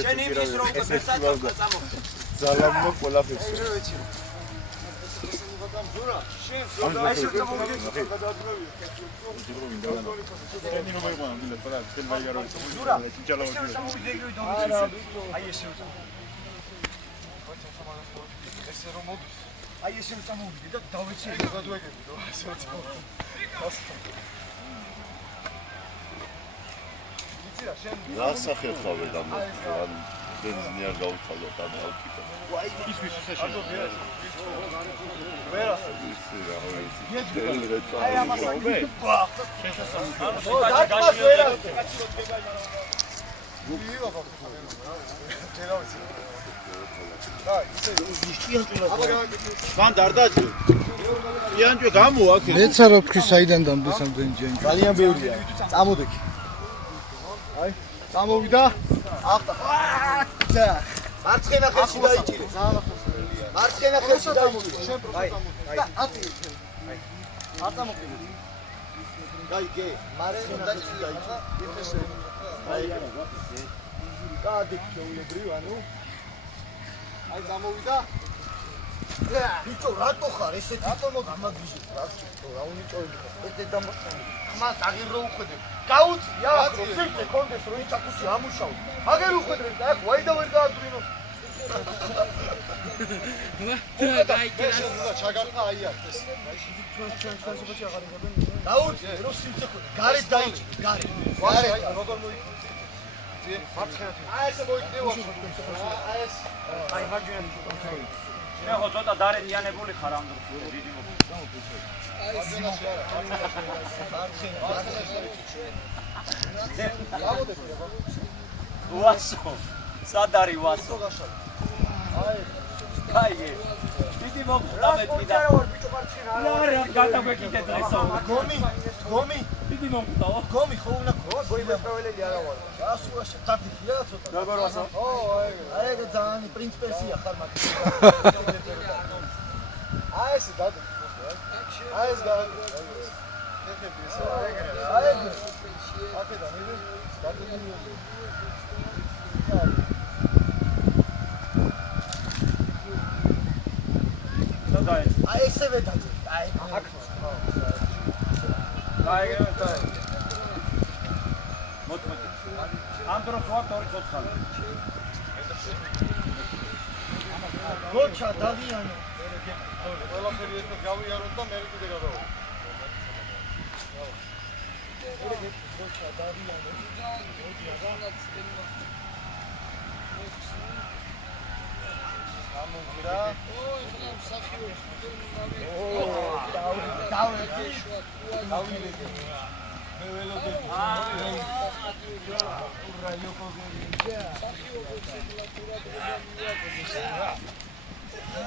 შენ იმის რომ პერსონაჟი წამოვიდა. ძალამო ყველაფერს. აი ესე წამოვიდი და დავეცი გადავეგები რომ ასე წამოვიდი. იცი რა შენ რა სახერხავე დამოწან ბენზინი არ გაუთავდა და ავკიდა. ის ვის შეშენ. ვერა ისი რა ვიცი. აი ამას ობე. სანდარდაჭი. იანჯო გამო აქ. მეც არ ვთქვი საიდან დამდეს ამდენი ჯენჯი. ძალიან ბევრია. წამოდექი. აი, წამოვიდა. ახლა. მარცხენა ხელში დაიჭირე. მარცხენა ხელში დაიჭირე. აი, და ათი. აი. არ წამოყიდე. გაიგე. მარცხენა ხელში დაიჭირე. იფესე. აი. გადი ჩეულებრივ, ანუ აი გამოვიდა. ბიჭო, რატო ხარ ესეთ? რატო მოგამაგიჟე? რა უნიჭოები ხარ? ეს დედამოწმე. ხმას აღარ რო უხედე. გაუწია, რო სიძე კონდეს რო იჭაკუსი ამუშავო. აღარ უხედე და აქ ვაი და ვერ გააძვრინო. ჩაგართა აი აქ ეს. დაუწია, რო სიძე ხოდე. გარეთ დაიჭი, გარეთ. გარეთ როგორ მოიქ აი ესე მოიქნევა. აი ეს აი ვაჯენ. შენ ხო ცოტა დარენიანებული ხარ ამ დროს დიდი მოგწევ. ვასო. სად არის ვასო? აი დიდი მოგწევ მეტი და არა გადაგვეკიდე დღესო. გომი დიდი მომწევ. გომი ხო უნდა გოილა პროველელი არა ვარ. გასულაში დაფიქრია ცოტა. როგორ ვასო? აი ეგ ძალიან პრინც პერსია ხარ მაგ. აი ეს დადა. აი ეს გააკეთე. ეხები ეს. აი ეს. აკედა ნიდი. დაგინი. აი ესევე დადა. აი აქ. აი ეგ და. მოწმე. ამ დროს ვარ 2-4 გოჩა დავიანო. ყველაფერი ერთად გავიაროთ და მე კიდე გადავა. გოჩა დავიანო. ამოგრა. დავიდე. მე ველოდები.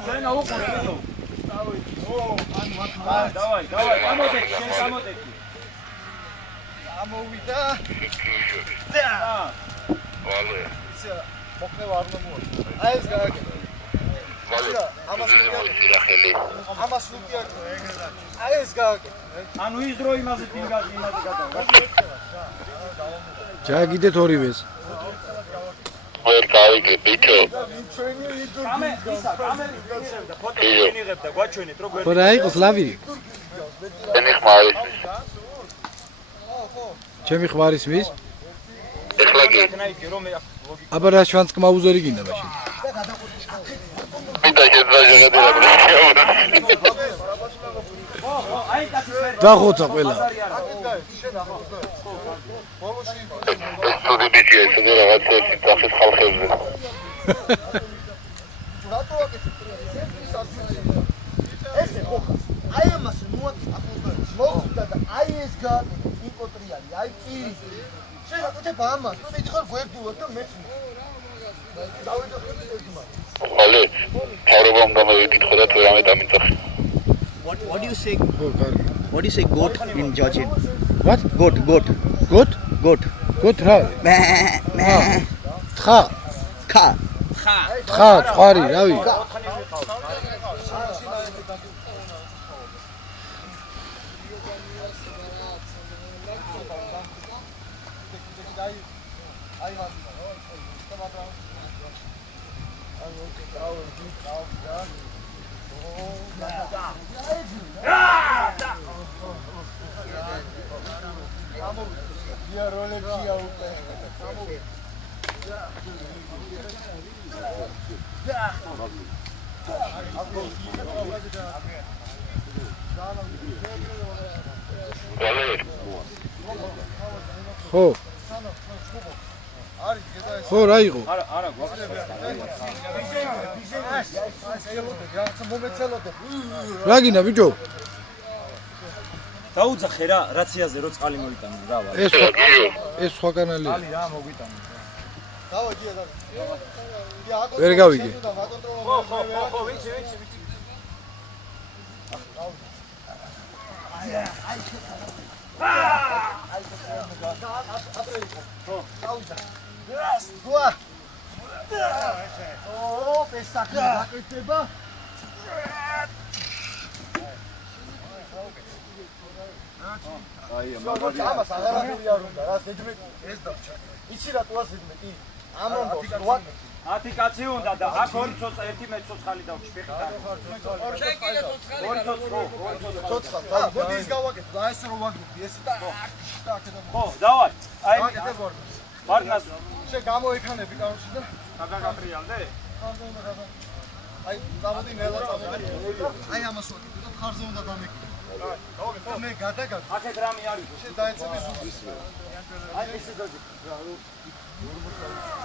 შენ აუყურე ბიჭო. დავაი, გამოდექი, შენ გამოდექი. ამოვიდა. და. ვალე. მოხდება არ უნდა მოვა. აი ეს გააკეთე. ამას ლუკია ეგრე. აი ეს გააკეთე. ანუ ის დრო იმაზე დინგაზი იმაზე გადავა. ჩააგიდეთ ორივეს. ვერ გავიგე ბიჭო. კამე ისა კამერი ვიღებდა ფოტო ვიღებდა გვაჩვენეთ რო გვერდი. ხო რა იყოს ლავი? ენი ხმარი. ჩემი ხვარის მის? ეხლა კი. აბა რა შვანც კმაუზერი გინდა მაშინ. მიტა შეძრაჟა გადაიბრა. აი კაცი დახოცა ყველა. ეს თუდი ბიჭია, ეს რაღაცა წახის ხალხებზე. რატო აკეთე? ესე ხო ხარ. აი ამას მოაკეთე ახლა. მოხდა და აი ეს გააკეთე იმპოტრიალი, აი პირი. შეგაკეთებ ამას. თუ მიდიხარ გვერდულად და მეც დავიდო ხერხმა. ხალე თავრობამ გამოვიკითხო და თუ რამე დამიწახე. What do you say? What do you say goat in Georgian? What? Goat. Goat რა? თხა. Kha. თხა, ცხარი, რავი. ხო რა იყო? არა გვაქვს. რა გინდა ბიჭო? დაუძახე რა რაციაზე რო წყალი მოიტანა რა ვარ. ეს სხვა კანალია. ალი რა მოგვიტანა. დავაჯია და. ვერ გავიგე. ხო, ვიცი. პესაკი გაკეთება. აი ამას აღარაფერი არ უნდა რა ზედმეტი ეს დარჩა. იცი რა თუა ზედმეტი? ამონდოს რა 10 კაცი უნდა და აქ ორი ცოცხალი, ერთი მეცოცხალი დავჭი ფეხიდან. ცოცხალ. მოდი ის გავაკეთო და ეს რო ვაგდები ეს და აქედან. ხო, დავარ. აი ვაკეთებ ვარდას. ვარდას შე გამოიქანები კავშირში და გადაგატრიალდე? აი წამოდი ნელა წამოდი. აი ამას ვაკეთებ და ხარზე უნდა დამეკიდე. და მე გადაგაგ. აქეთ რამე არის? შე დაეცები ზუგის. აი ესე დაძი.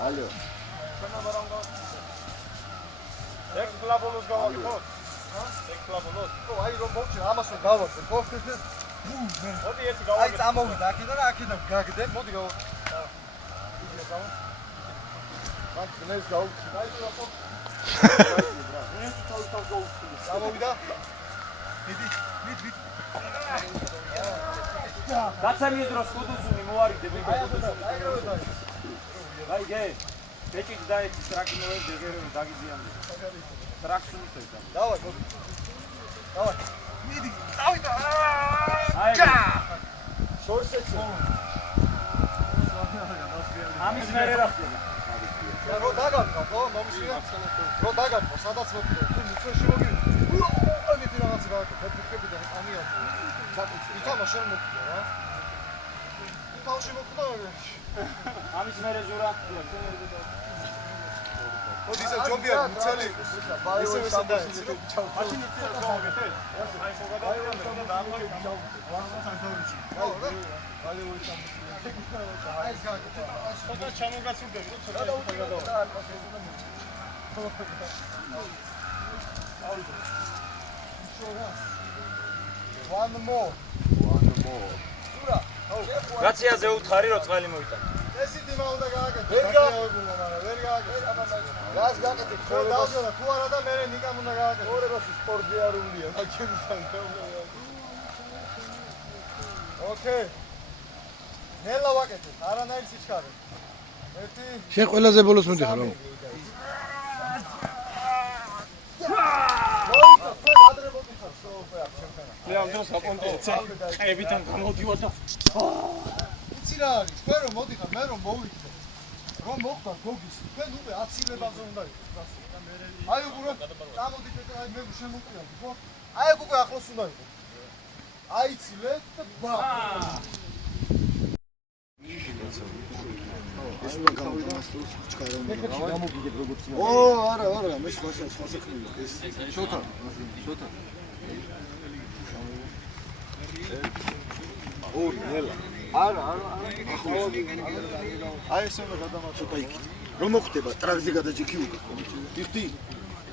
ალო ეგ კლაბოლოს გავაკეთო? ეგ კლაბოლოს? ხო, აი რომ მოვჭი, ამას რომ გავაკეთე, ხო? მოდი ერთი გავაკეთე. აი წამოვიდა აქედან და აქედან გაგდე, მოდი გავაკეთე. იდეა დავა. მაგ ნეს გავუკი. აი რა ხო? ეს თავ გავუკი. წამოვიდა? მიდი. გაცემის დროს ხუდუსუნი მოარიდე ბეგო. აი გე. ეჭი დაეცი ტრაკინოვე დეგერები დაგიზიანე. ტრაქსუნს ეცა. დავაი. მიდი. წავიდა. აი. შორსეცი. ამის მერე რა ხდება? რო დაგაგო, ხო? მომისვია. რო დაგაგო, სადაც მოკვდე. თუ მიწოში მოგი. ამით რაღაც გააკეთე, ფიქრები და ამიაზე. ითამაშე მოკვდე რა. ითამაშე მოკვდე. ამის მერე ზურა. მოდი ისე ჯობია მცელი იყოს. ესევე სადაიცი რომ მაშინ იცი რა გავაკეთე? აი ხო გადავიდა და დაამოი ვარსა სანტორიცი. ვალე ვისამ. აი გაკეთე. ცოტა ჩამოგაცურდები და ცოტა გადავა. One more. ზურა. რაციაზე უთხარი რომ წყალი მოიტანა. ესეთი მაუდა გააკეთე. ვერ გააკეთე, ვერ გააკეთე. რას გააკეთე? ხო დავშორა, თუ არა და მე ნიკამ უნდა გააკეთე. ორებას სპორტი არ უნდა, მაჩემთან. ოკეი. ნელა ვაკეთე, არანაირ სიჩქარე. ერთი. შენ ყველაზე ბოლოს მოდიხარ რა? მე ამ დროს აპონტეცე ხეებიდან გამოდივარ და იცი რა არის? თქვენ რომ მოდიხარ, მე რომ მოვიდე. რომ მოხდა გოგის, თქვენ უკვე აცილებაზე უნდა იყოს. აი უბრალოდ წამოდით და აი მე შემოკვირავდი, ხო? აი უკვე ახლოს უნდა იყოს. აიცილეთ და ბა. ეს უნდა გავიდა ასწულს ჩქარა. გამოგიდებ როგორც უნდა. ო, არა, მე სხვა საქმეა. ეს შოთა. ორი ნელა. არა. აი ეს უნდა გადამაწყვეტა იქით. რომ მოხდება ტრაქზე გადაჭიქი უკვე. იხდი.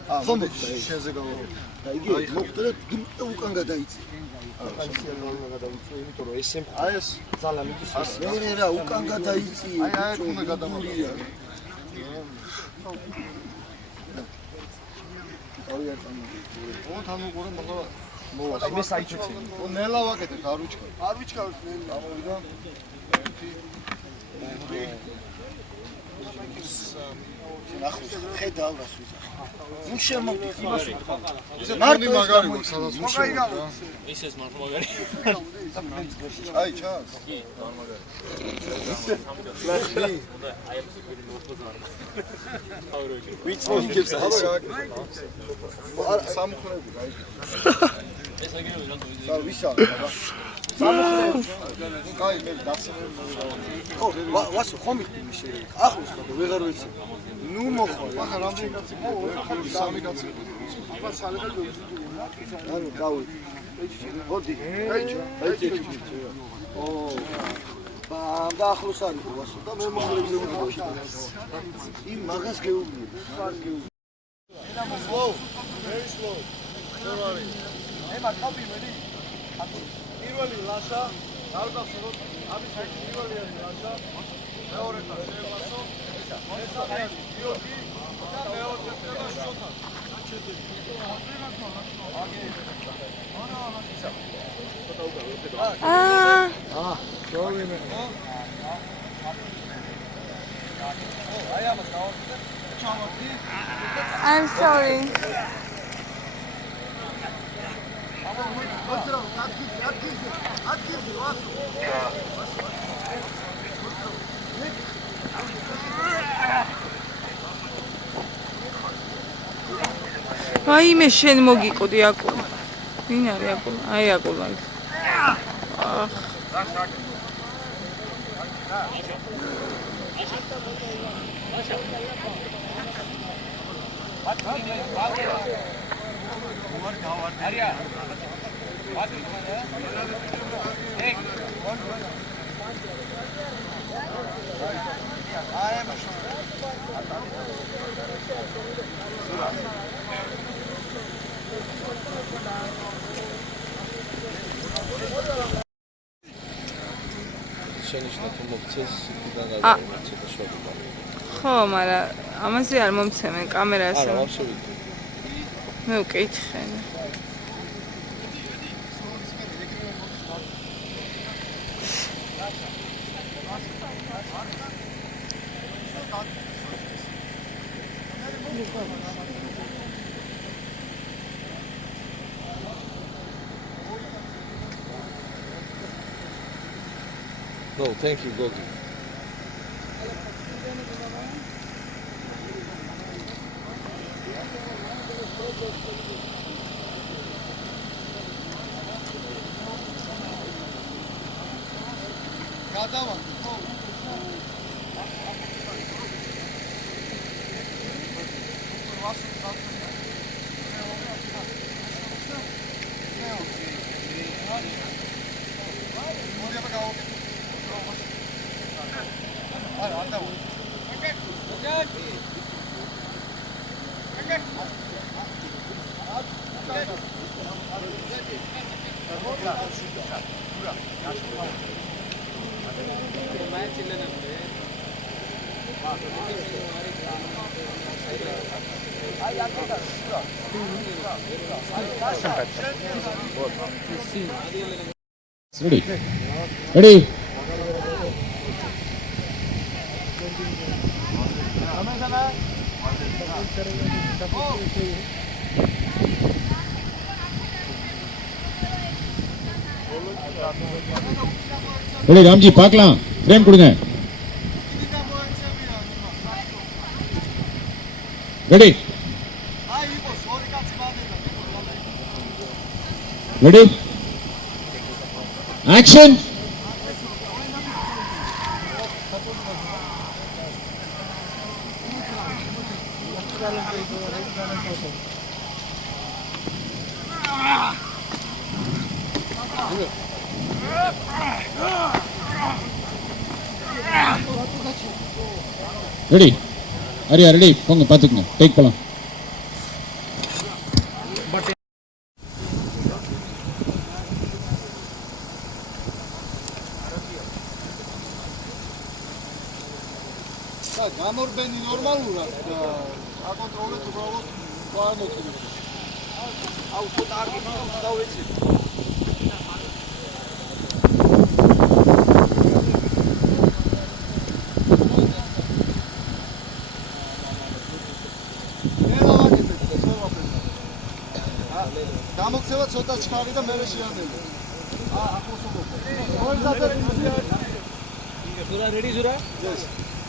ხომ შენზე გავაკეთე. და იგი მოხდა და უკან გადაიწია. იმიტომ რომ ეს აი ეს ძალა მიდის რა უკან გადაიწია. აი უნდა გადამოწია. ოღონდ ამუყურე მაგა მოვა. აი მე საიჩეცი. ნელა ვაკეთებ არ ვიჩქარ. არ ვიჩქარ ნელა. ამოვიდა. ნახოს ხედავ რას ვიზახ. ნუ შემოვდი იმას. მარტო მაგარი გქონდა სადაც ვშევიდა. ის ეს მარტო მაგარი. აი ჩას. კი, მაგარი. ლახი. აი ეს ვიდი მოხოზარი. აუროიჯი. ვიც მოგებს ახლა. არა სამხრები გაიგე. ეს აგერო რა თქმა უნდა. ვისა? კაი მე დაცემენ ხო ვასო ხომ იხდი მე შეიძლება ახლოს ხარ ვეღარ ვიცი ნუ მოხვა ახლა რამდენი კაცი გქონდა სამი კაცი აბა სალება ანუ გავი მოდი აი ო ბამ და ახლოს არის ვასო და მე მოხლებზე ვიყავში იმ მაგას გეუბნი slow very slow don't worry ება კოპი მედი პირველი ლაშა დალბახს რო ამის აი პირველი არის ლაშა მეორე ხარ შევასო მესამე არის გიორგი და მეორე ხარ შოთა I'm sorry. Vaime შენ მოგიყოდი აკულა. ვინ არის აკულა? აი აკულა. ახ. Arya. ხო, მაგრამ ამაზე არ მომცემენ კამერას. არა, absolutely. მე უკითხე. No, thank you, Gogi. Ready? Ready? Ready, Ramji, Pakla, frame kudunga. Ready? Ready? Action! Ready? Arya, ready? Ponga, patukna. Take polam. რეალურად აკონტროლეთ უბრალოდ მოამოწურებს. აუ ცოტა არგი მაგას დავეცი. გამოქცევა ცოტა ჩქარი და მერე შეადელე. Zura ready, Zura? Yes.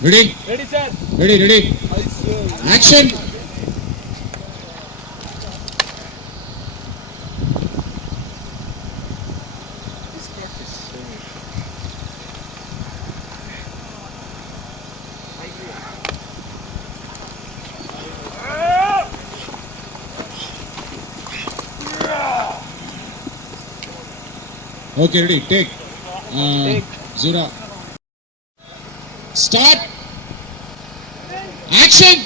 Ready? Ready, sir. Ready. Action. Okay, ready. Take. Zura. Start. Action.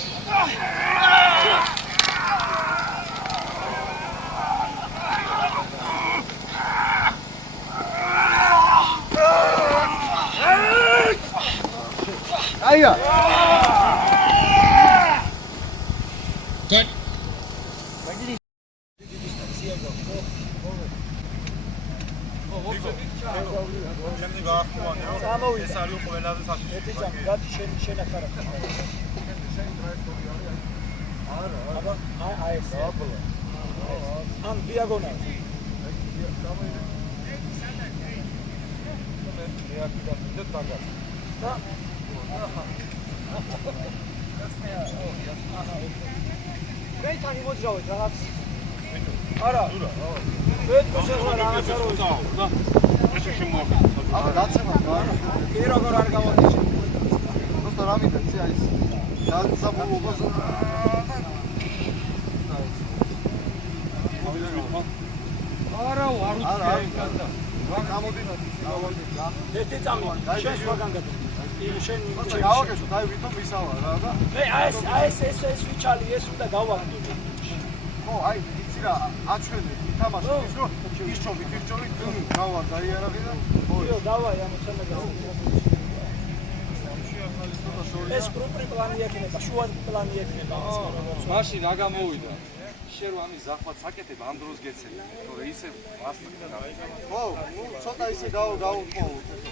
Aya. Cut. აბა დაცემა კი როგორ არ გავაკეთე. просто რა მიდაც ის განსაბულობას არა გამოდინა ერთი წამი შენ სხვაგან გადა შენ გავაკეთე აი ვითომ ვისავა რა და ეს ვიჩალი ეს უნდა გავაკეთო ხო აი იცი რა აჩვენე ითამაშე ის რომ ისჩობი გავა დაიარაღე და ხო დავაი ამოცანა გავა ეს პროპრი პლანი ექნება შუა პლანი ექნება მაშინ რა გამოვიდა შენ რომ ამის ზახმაც აკეთებ ამ დროს გეცემა თორე ისე ხო ნუ ცოტა ისე გავუყო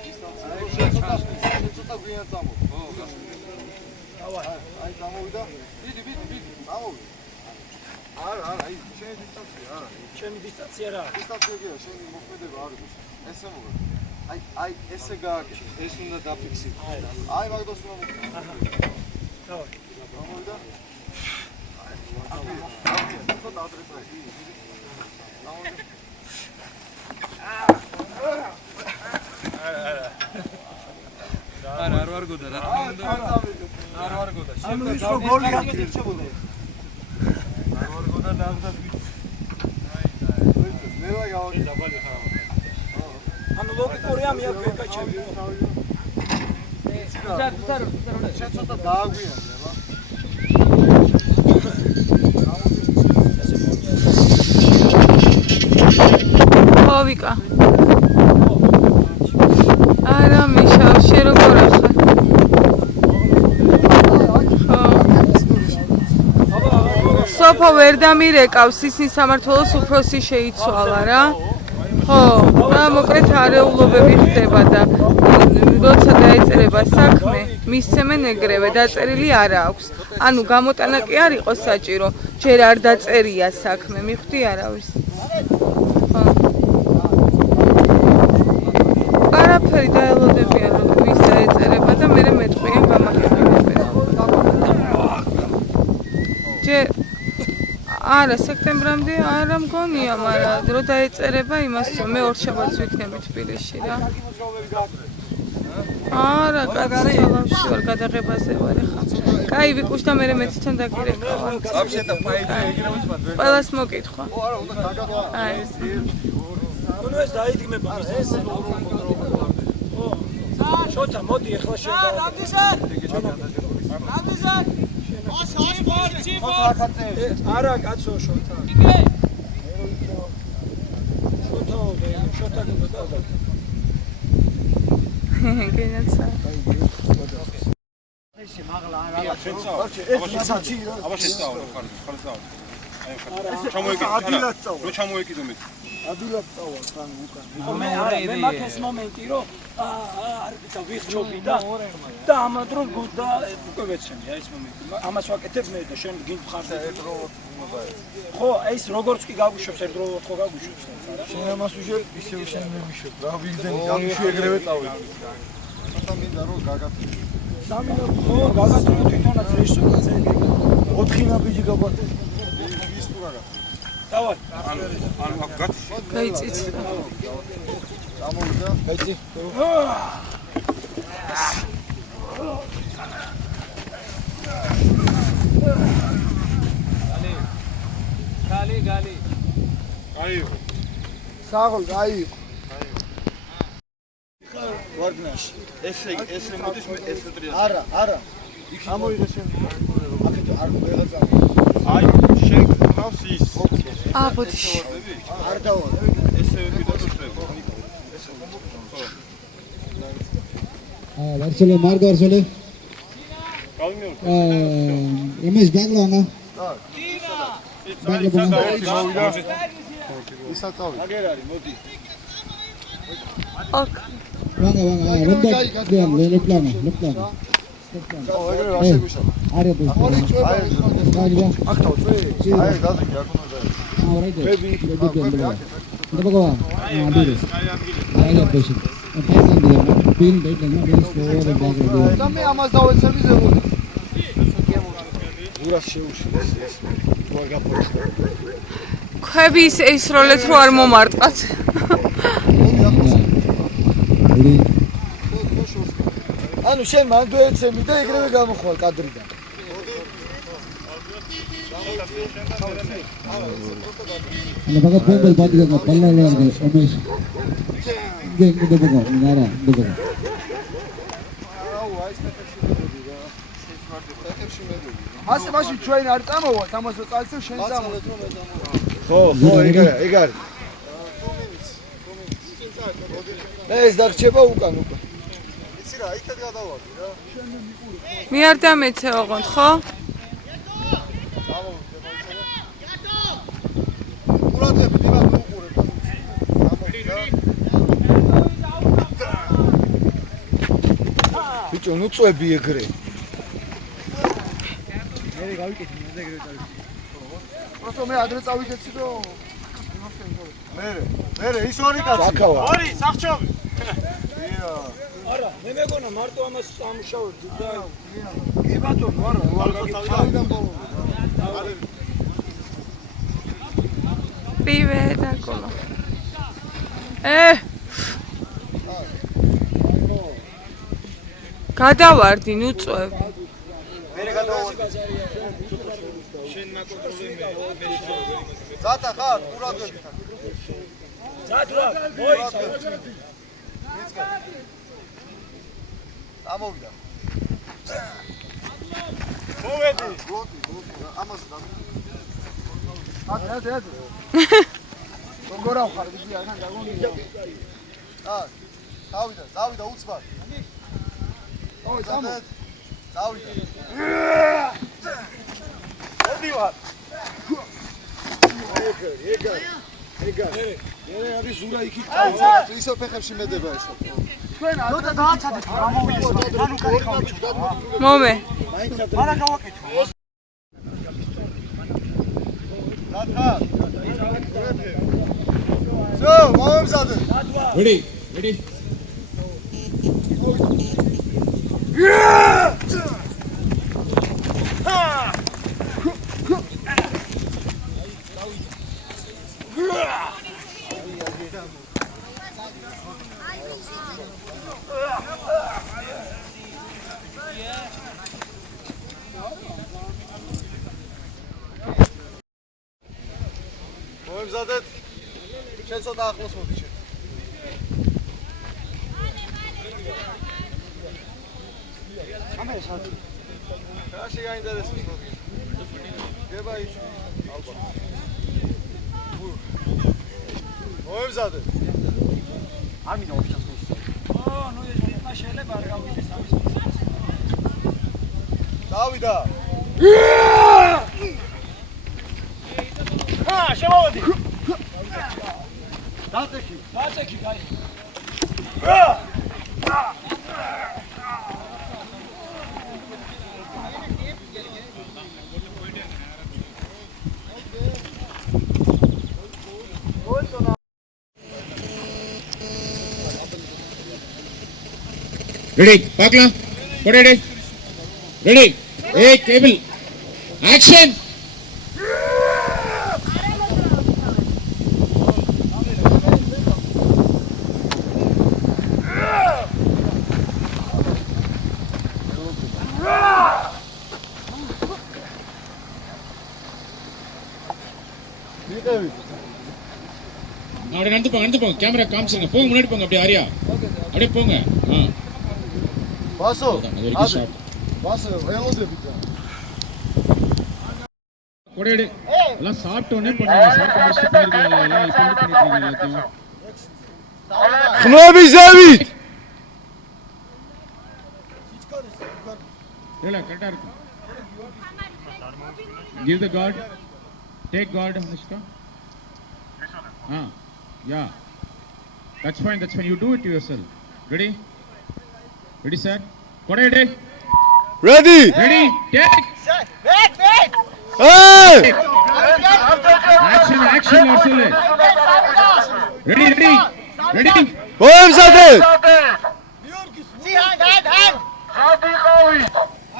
დისტანცია ცოტა გვიან წამო ხო დავაი აი გამოვიდა დიდი გამოვიდა არა აი შენი დისტანცია არა შენი დისტანცია რა დისტანცია შენი მოქმედება არის ესე მოგა აი ესე გააკეთე ეს უნდა დაფიქსირდეს აი მაგდოს უნდა დავაი გამოვიდა არა არ ვარგოდა რა თქმა უნდა არ ვარგოდა ანუ ის რო გოლი აკეთებოდა არ ვარგოდა ნახდა ნელა გავაკეთე დაბალი ხარ ანუ ლოგიკურია მიაკეთე შენ ცოტა დააგვიანე რა ვიკა არა მიშა შენ როგორ ახლა სოფო ვერ დამირეკავს ისინი სამართლოს უფროსი შეიცვალა რა ხო რა მოკლედ არეულობები ხდება და როცა დაეწერება საქმე მისცემენ ეგრევე დაწერილი არა აქვს ანუ გამოტანა კი არ იყოს საჭირო ჯერ არ დაწერია საქმე მიხვდი არავის არაფერი დაელოდებიან რომ ვის დაეწერება და მე მეტყვიან გამახსენებენ ჯერ არა სექტემბრამდე არა მგონია მაგრამ რო დაეწერება იმას რომ მე ორშაბათს ვიქნები თბილისში რა არა კაცი ლავში ვარ გადაღებაზე ვარ ახლა კაი ვიკუშ და მე თვითონ დაგირეკავ აბსეტა ფაილი ეგრევე თქვა ყველას მოკითხვა ო არა უნდა დაგადვა აი ნუ ეს დაიდგმება ეს ო შოთა მოდი ახლა შენ არა კაცო შოთა შოთა გინდა გენაცა მე მაგ ეს მომენტი რომ და ვიხჩობი და ამ დროს გუნდა უკვე ვეცემი ეს მომენტი ამას ვაკეთებ მე და შენ გინდ ხარ ხო ეს როგორც კი გაგუშვებს ერთდროულად ხო გაგუშვებს შენ ამას უშვებ ისევ შენ მემიშვებ რა ვიგდენი გაგუშვი ეგრევე წავი ხოთა მინდა რომ გაგათრიო სამინო ხო გაგათრიო თვითონაც რეჟისორს ეგ 4 ნაბიჯი გაბათე ის თუ გაგა დავარ ან მაგ გაც გაიწიც გამოვიდა გაიწი gale აიღო საღოლ აიღო ვარდნაში ესე მოდის ეს მეტრია არა ამოიღე შენ აქეთ არ ვეღაცა აი შენ ხავს ის ბოდიში არ დავა ესე ვიდეო წვევ ვარცელე მარგო ვარცელე იმის ბაგლანა მოვიდა ისა წავი აგერ არის მოდი ოკ ვანგა რომდა ლე პლანა ეგრე ასე გუშავ არის ორი წვება გაიგო აქ თავ წვე აი დადრიგი არ ქონოდა ბები დაბაგო აბირი აი დაბეში ფაიზანია ბინ ბეიტენა ბინ სკოლა ბაგრები და მე ამას დავეცემი ზემოთ ურას შეუშინეს ეს ვარ გაფორცხა ქვების ეს როლეთ რო არ მომარტყათ ანუ შენ მან გვეცემი და ეგრევე გამოხვალ კადრიდან ana baga pembel badiga na pallala ande omesh geng debego nara debego ასე მაშინ ჩვენ არ წამოვართ ამას რო წალცევ შენ წამოვართ ხო ეგ არის ეს დაგჭება უკან უკვე იცი რა იქეთ გადავარდი რა მე არ დამეცე ოღონდ ხო ყურადღებით იმას უყურებ ბიჭო ნუ წვები ეგრე მე გავიკეთე მე ეგრე წავიკეთე просто მე ადრე წავიკეთე რომ მე ის ორი კაცი ორი სახჩობი არა მე მეგონა მარტო ამას ამუშავებდი და კი ბატონო არა თავიდან ბოლომდე Привет, Акула. გადავარდი, ნუ წვევ. მე გადავარდი. შენ მაკონტროლე მე. ზათა ხარ, ყურადღებით. ზათა, მოიცა. მიცკა. ამოვიდა. მოვედი. ამას და ად. როგორ ახარ ვიძი არა გაგონია. დავიდა უცბად. ოი წამოთ. დავიდა. მოდივარ. ეგა. მე არის ზურა იქით წავიდა. ისო ფეხებში მედება ესა. ჩვენ და დააცადეთ რა მოვიდეს. ანუ კაიხავ. მომე. არა გავაკეთო. Zata. So, მომემზადე. Ready, ready. მომემზადეთ. შენ ცოტა ახლოს მოდი შენ. ამე საათი. რა შეაინტერესებს მოდი. გება ის ალბათ. მომემზადეთ. ამინა ოფშას. ნუ ეს შეიძლება არ გავიდეს ამის. დავიდა. შემოვედი. დაწექი. დაწექი, კაი. Ready, Pakla. Put it in. Ready. Hey, cable. Action. நடந்து போங்க கேமரா காமிச்சுங்க போங்க முன்னாடி போங்க அப்படியே ஆரியா அப்படியே போங்க Vaso, Vaso, elodebit. கொடையடி எல்லாம் சாப்பிட்டோனே பண்ணுங்க சாப்பிட்டு முடிச்சு பண்ணிருக்கீங்க எல்லாம் இப்போ பண்ணிருக்கீங்க எல்லாத்தையும் ხმლობისევით இல்ல கரெக்ட்டா இருக்கு give the guard take guard Anushka yeah that's fine you do it to yourself ready sir கொடையடி ready take Sir, wait. hey action Arsule ready მოემზადე See hand.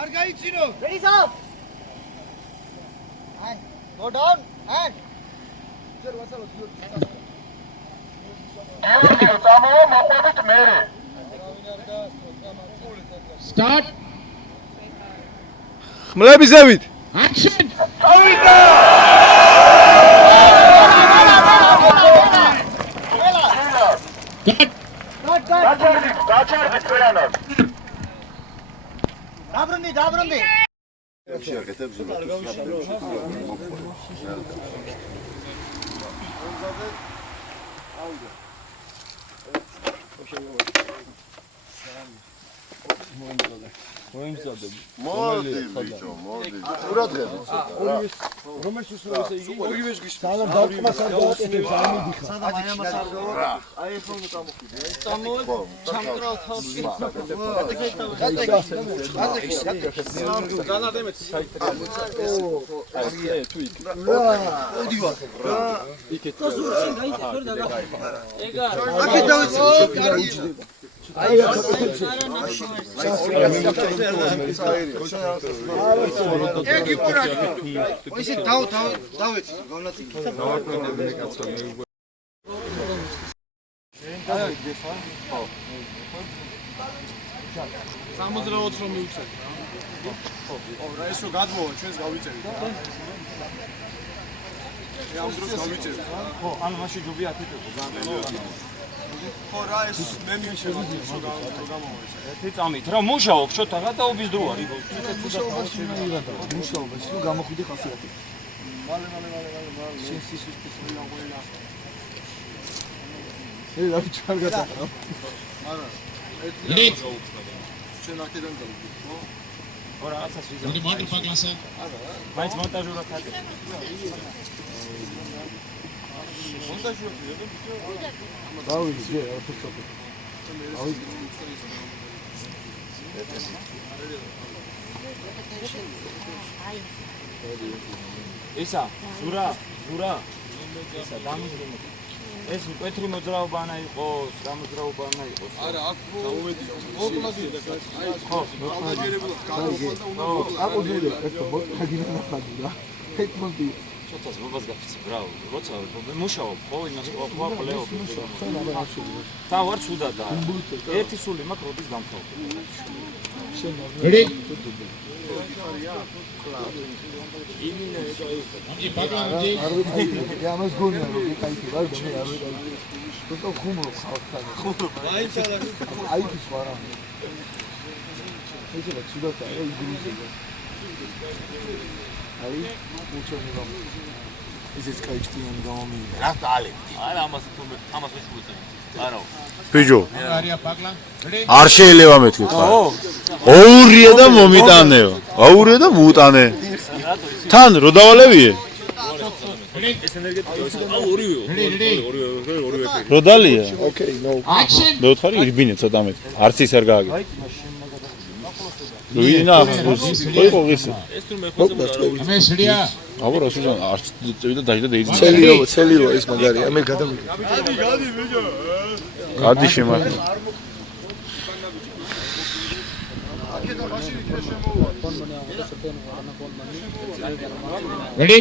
არ გაიცინო. Ready sir. Hand. Go down. Hand. start ხმლობისევით action დაბრუნდი. მოდი ბიჭო, მოდი. ყურადღებით. რომელში სულ ესე იგი? ორივეს გის. სანამ დავკმას არ დავატენებს არ მიდიხარ. სანამ აიამას არ დავატენებ. აი ახლა უნდა წამოხვიდე. წამოვედ ჩამკრავ თავს. განადემეთ საიტზე. არია თუ იქ. ოდი ვარ. იქეთ. ზურში გაიწე ხარ და ეგა. აქეთ დავიცი. აი ეგი პურაკი. ისე დავეცი განაწილე. სამოძრაოც რომ მივცეთ. ხო, რა ისო გადმოვა ჩვენს გავიწერით. ამ დროს გავიწერით. ხო, ანუ მაშინ ჯობია ათეთო განმელა. ხო რა ეს მე მივიჩევ ისო გამოვეცე. ერთი წამით რა მუშაობ შოთა გადაობის დრო არის. მუშაობა ისო გამოხვიდი ხასიათი. მალე. შენ სისუსტის ვინა ყველა. ე რა ჩარ გადაყრა. არა. ეს შენ აქედან გავიდი, ხო? ხო რაღაცას ვიზა. მოდი მარტო პაკლასა. არა. მაინც მონტაჟურად ხარ. მონტაჟურად ვიდეო ბიჭო. დავიდი ჯერ არ ფიქრობ. დავიდი. ისა, ზურა. ისა, დამიზრუნე. ეს მკვეთრი მოძრაობა ანა იყოს, რა მოძრაობა ანა იყოს. არა, აქ მოვედი. მოკლადია და კაცი. ხო, მოკლადიერებულად გამოყვა და უნდა აყუძული, ეს მოკლადია ნახადი რა. ეკმონტი. შოთას ბაბას გაფიცე, ბრავო. როცა მუშაობ, ხო, იმას ხო ყოლეო. და ვარ ცუდადა. ერთი სული მაქვს როდის დამთავრდა. ready იმინე ამჯი ბაგლანჯი არ ვიცი ამას გონია რომ ეკაითი ვარ და მე არ ვიცი თვითო ხუმრო ხალხთან მაინც არა აი ის ვარა ეს რა ცუდათა აი გრუზია აი უჩვენე რომ ესეც კაი ჭტიანი გამომივიდა. რა დაალე. არა ამას ვიშურე. არა. ბიჭო. არია პაგლა. არ შეიძლება მეთქი ხა. ოურია და მომიტანეო. აურია და მუტანე. თან რო დავალევიე? ეს ენერგეტიკა ორივე. რო დალია? Okay, no. მე ვთხარი ირბინე ცოტა მეტი. არც ის არ გააგე. რუინა ხო ის. ეს თუ მე ხოზე მე შრია. აბა რა სუჟან არც წევიდა დაჟდა დაიძინა. ცელიო ეს მაგარია. მე გადამიგე. გადი ბიჭო. გადი შემახ. Ready?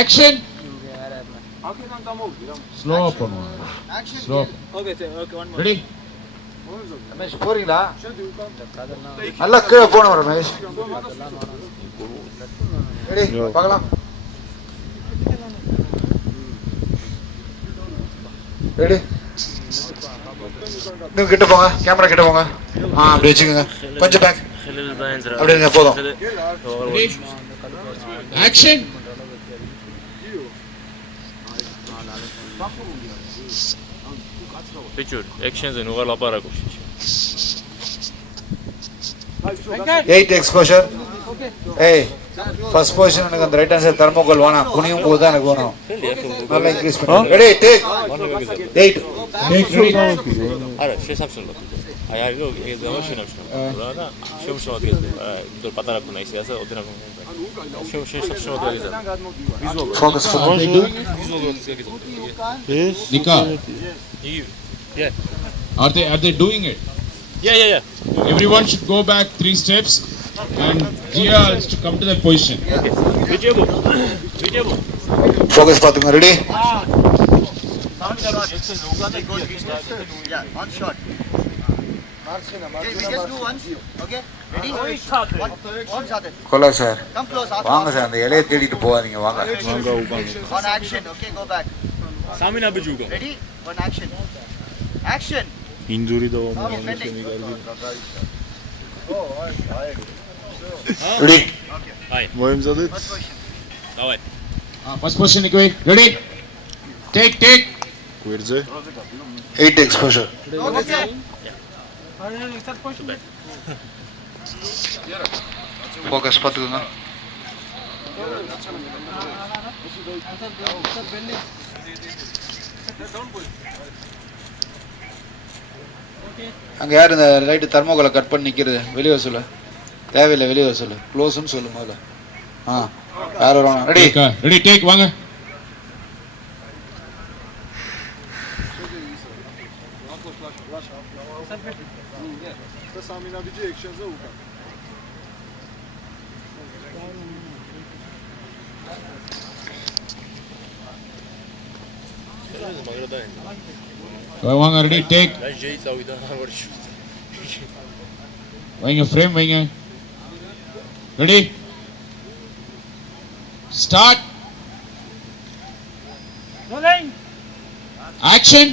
Action. Slow up on one. Slow up. Okay, one more. Ready? Ramesh போறீங்களா நல்லா கீழே போனோம் ரமேஷ் ரெடி பார்க்கலாம் ரெடி நீங்க கிட்ட போங்க கேமரா கிட்ட போங்க அப்படியே வச்சுக்கோங்க கொஞ்சம் பேக் அப்படியே போதும் Action. Picture, action ze nugar laparako. 8 exposure. Hey, first position on the right hand side thermocol vana kuniyum bodana gono. Nalla increase pannu. Ready, take. 8. Take ready. Ara, შესამსრულად. აი არის რომ ეს დამაშინავშო. რა შემოშავად გეზ. იმიტომ პატარა ქონა ისე ასე ოდნავ. შემოშავად გეზ. Focus for Nika. Yeah. Are they doing it? Yeah. Everyone should go back 3 steps and Gia has to come to that position. Video. Focus patunga ready? Yeah, one shot. Okay, we just do once. Okay? Ready? One shot. Kola sir. Come close. வாங்க சார் அந்த இலையை தேடிட்டு போகாதீங்க வாங்க One action. Okay, go back. Samina bijuga. Ready? One action. Action. ინდური და ready Hi. მოემზადეთ Давай. First position Nikki. Ready? Take. გვერდზე 8 exposure Okay. focus patunga அங்க யார் இந்த ரைட் தெர்மோகோலை கட் பண்ணி நிக்கிறது வெளிய வர சொல்லு தேவையில்லை வெளிய வர சொல்லு க்ளோஸ்னு சொல்லு முதல்ல யார் வரணும் ரெடி Ready, take வாங்க வாங்க ready, take வைங்க frame வைங்க ready start Rolling. action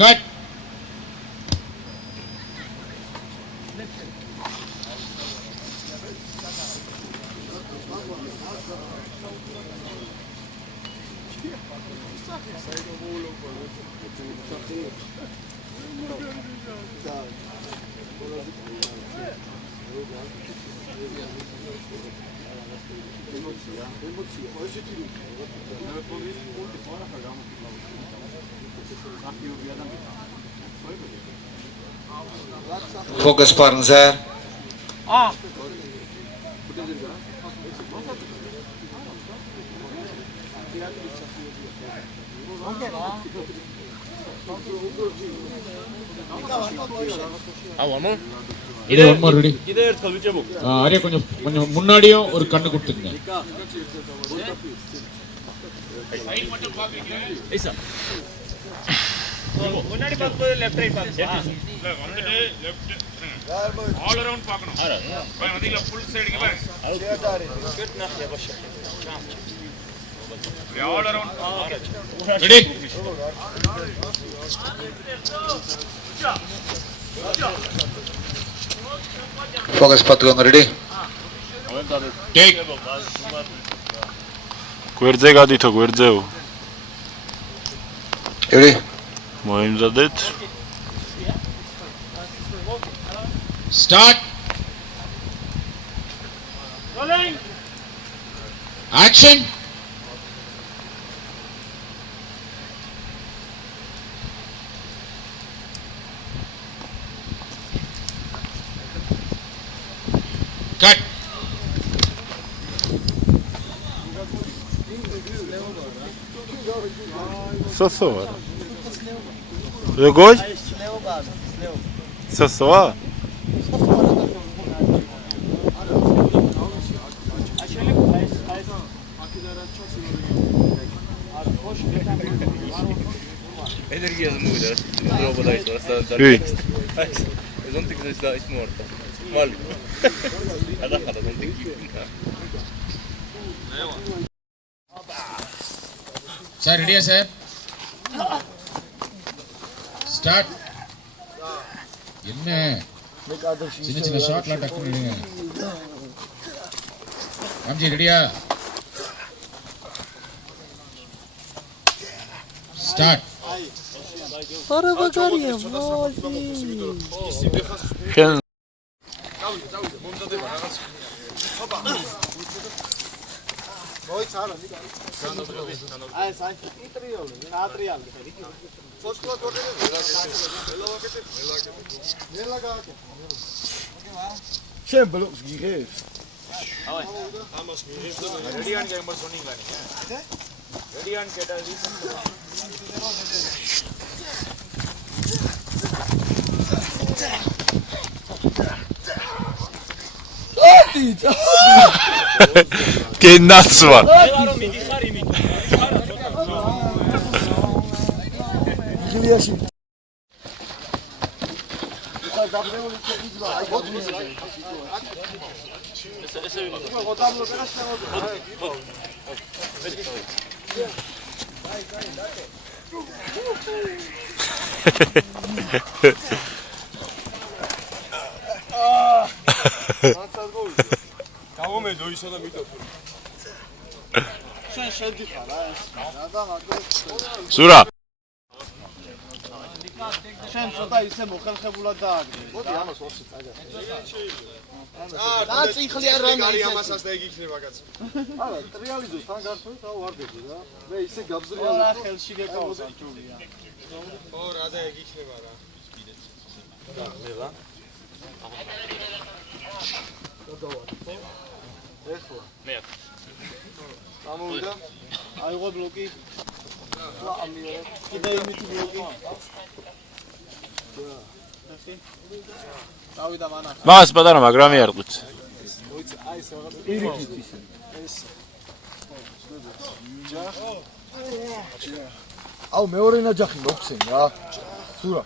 cut focus பாருங்க sir One more. Ready, one more ready இதை எடுத்து கழிச்சபோ. அரே கொஞ்சம் முன்னாடியும் ஒரு கண்ணு கொடுத்துங்க ஐசா முன்னாடி பார்க்கும்போது லெஃப்ட் ரைட் பார்க்கணும் வந்துட்டு லெஃப்ட் ஆல் அரவுண்ட் பார்க்கணும் வந்து ஃபுல் சைடுக்கு பாருங்க குட் நா யா பாஷா Ready? Focus, Patgon, ready? Take. გვერდზე გადითო, გვერდზეო. Ready? მოიმზადეთ. Start. Rolling. Action. Cut. სოსოა. როგორ? სოსოა? ენერგიაზე მოვიდა, დროობა დაიწყო, და ზონტი გზის და ის მოარტა. მალი. ადახადა ზონტი. Sir, ready, sir? Start. என்ன சின்ன சின்ன ஷாட்லாம் டக்கு பண்ணிடுங்க. ராம்ஜி ரெடியா? Start. Паравагария, შენ მომზადება რაღაც. ოპა. მოიცარა ნიკა. აი ეს აი ტრიოლი, ატრიალი. სოცხლა გორდები. ნელა გააკეთე. შენ ბლოკს გიღებს? ავე. ამას მიღებს და რედიანი გამოსონინგანი. რედიანი კედელი. გენაცვა. ილიაში. გამომედო ისო და მიტოვ. შენ შედიხარ რა ეს. რა სურა. შენ ცოტა ისე მოხერხებულად დააგდე. მოდი ამას ორში წაგა. და წიხლი არ რამე ისე. ამასაც და ეგ იქნება კაცო. არა, ტრიალიზოს თან გართული და ვარდები რა. მე ისე გაბზრიალო. რა ხელში გეკავდა ჯულია. ო რა და ეგ იქნება რა. და მე რა. ეხლა მე ამოვიდა აიღო ბლოკი და ამიერე კიდე იმითი ბლოკი დავიდა მანა მას პატარა მაგრამი არ ყუც. მოიცა აი ეს რაღაც პირიქით ისე ეს აუ მეორე ნაჯახი მოგცემ რა სურა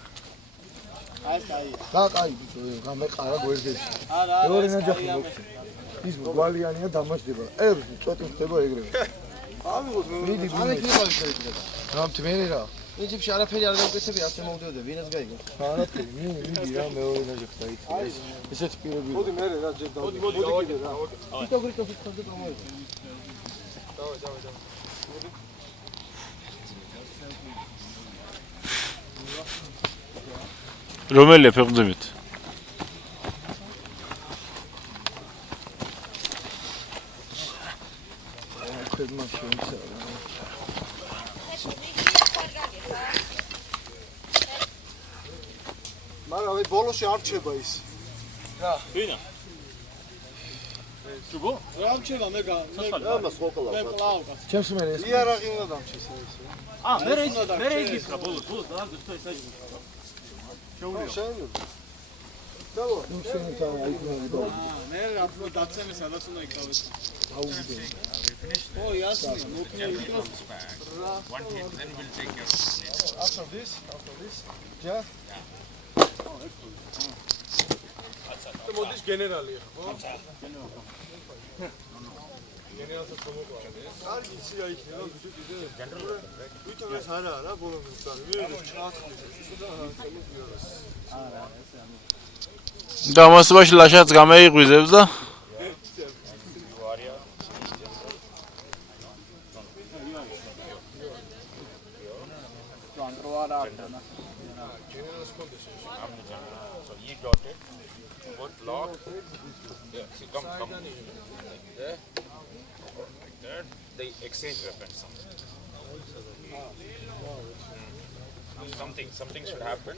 აი ეს კაი და კაი გამეყარა გვერდებში მეორე ნაჯახი მოგცემ ის გვალიანია დამაშდება. წვეტი ხდება ეგრევე. ამიღოს მე მიდი მე ქირავი შეიძლება. რა მთმენი რა. ეჯიპში არაფერი არ გავკეთები, ასე მოვდიოდე, ვინას გაიგო? არაფერი, მიდი რა მეორე ნაჯახი დაიქცე. ესეთი პირები. მოდი მე რა ჯერ და. მოდი კიდე რა. თვითონ გრიტო ფიქრობდი გამოიწე. დავაი. რომელი ფეხბურთით? მაგრამ აი ბოლოში არ რჩება ის. რა? ვინა? სუბო? რა რჩება მე ამას ხოკლა. მე კლავკა. ჩემს მე ეს. იარაღი უნდა დამჩეს ეს. მე ის გიქრა ბოლოს და გწო ეს აი. შეუძლია. დავო. შენ თან აი და. მე რა თქმა უნდა დაცემე სადაც უნდა იკავეს. აუგდე. Oh, yes. One hit, then we'll take care of it. After this? Yeah? Oh, excellent. მოდის გენერალია, ხო? კარგი ცია იქნება ვითომეს არა რა ბოლომდე მიიღეს ჩაათქმის და გამოსვაში ლაშაც გამეიღვიძებს და They exchange weapons. Something should happen,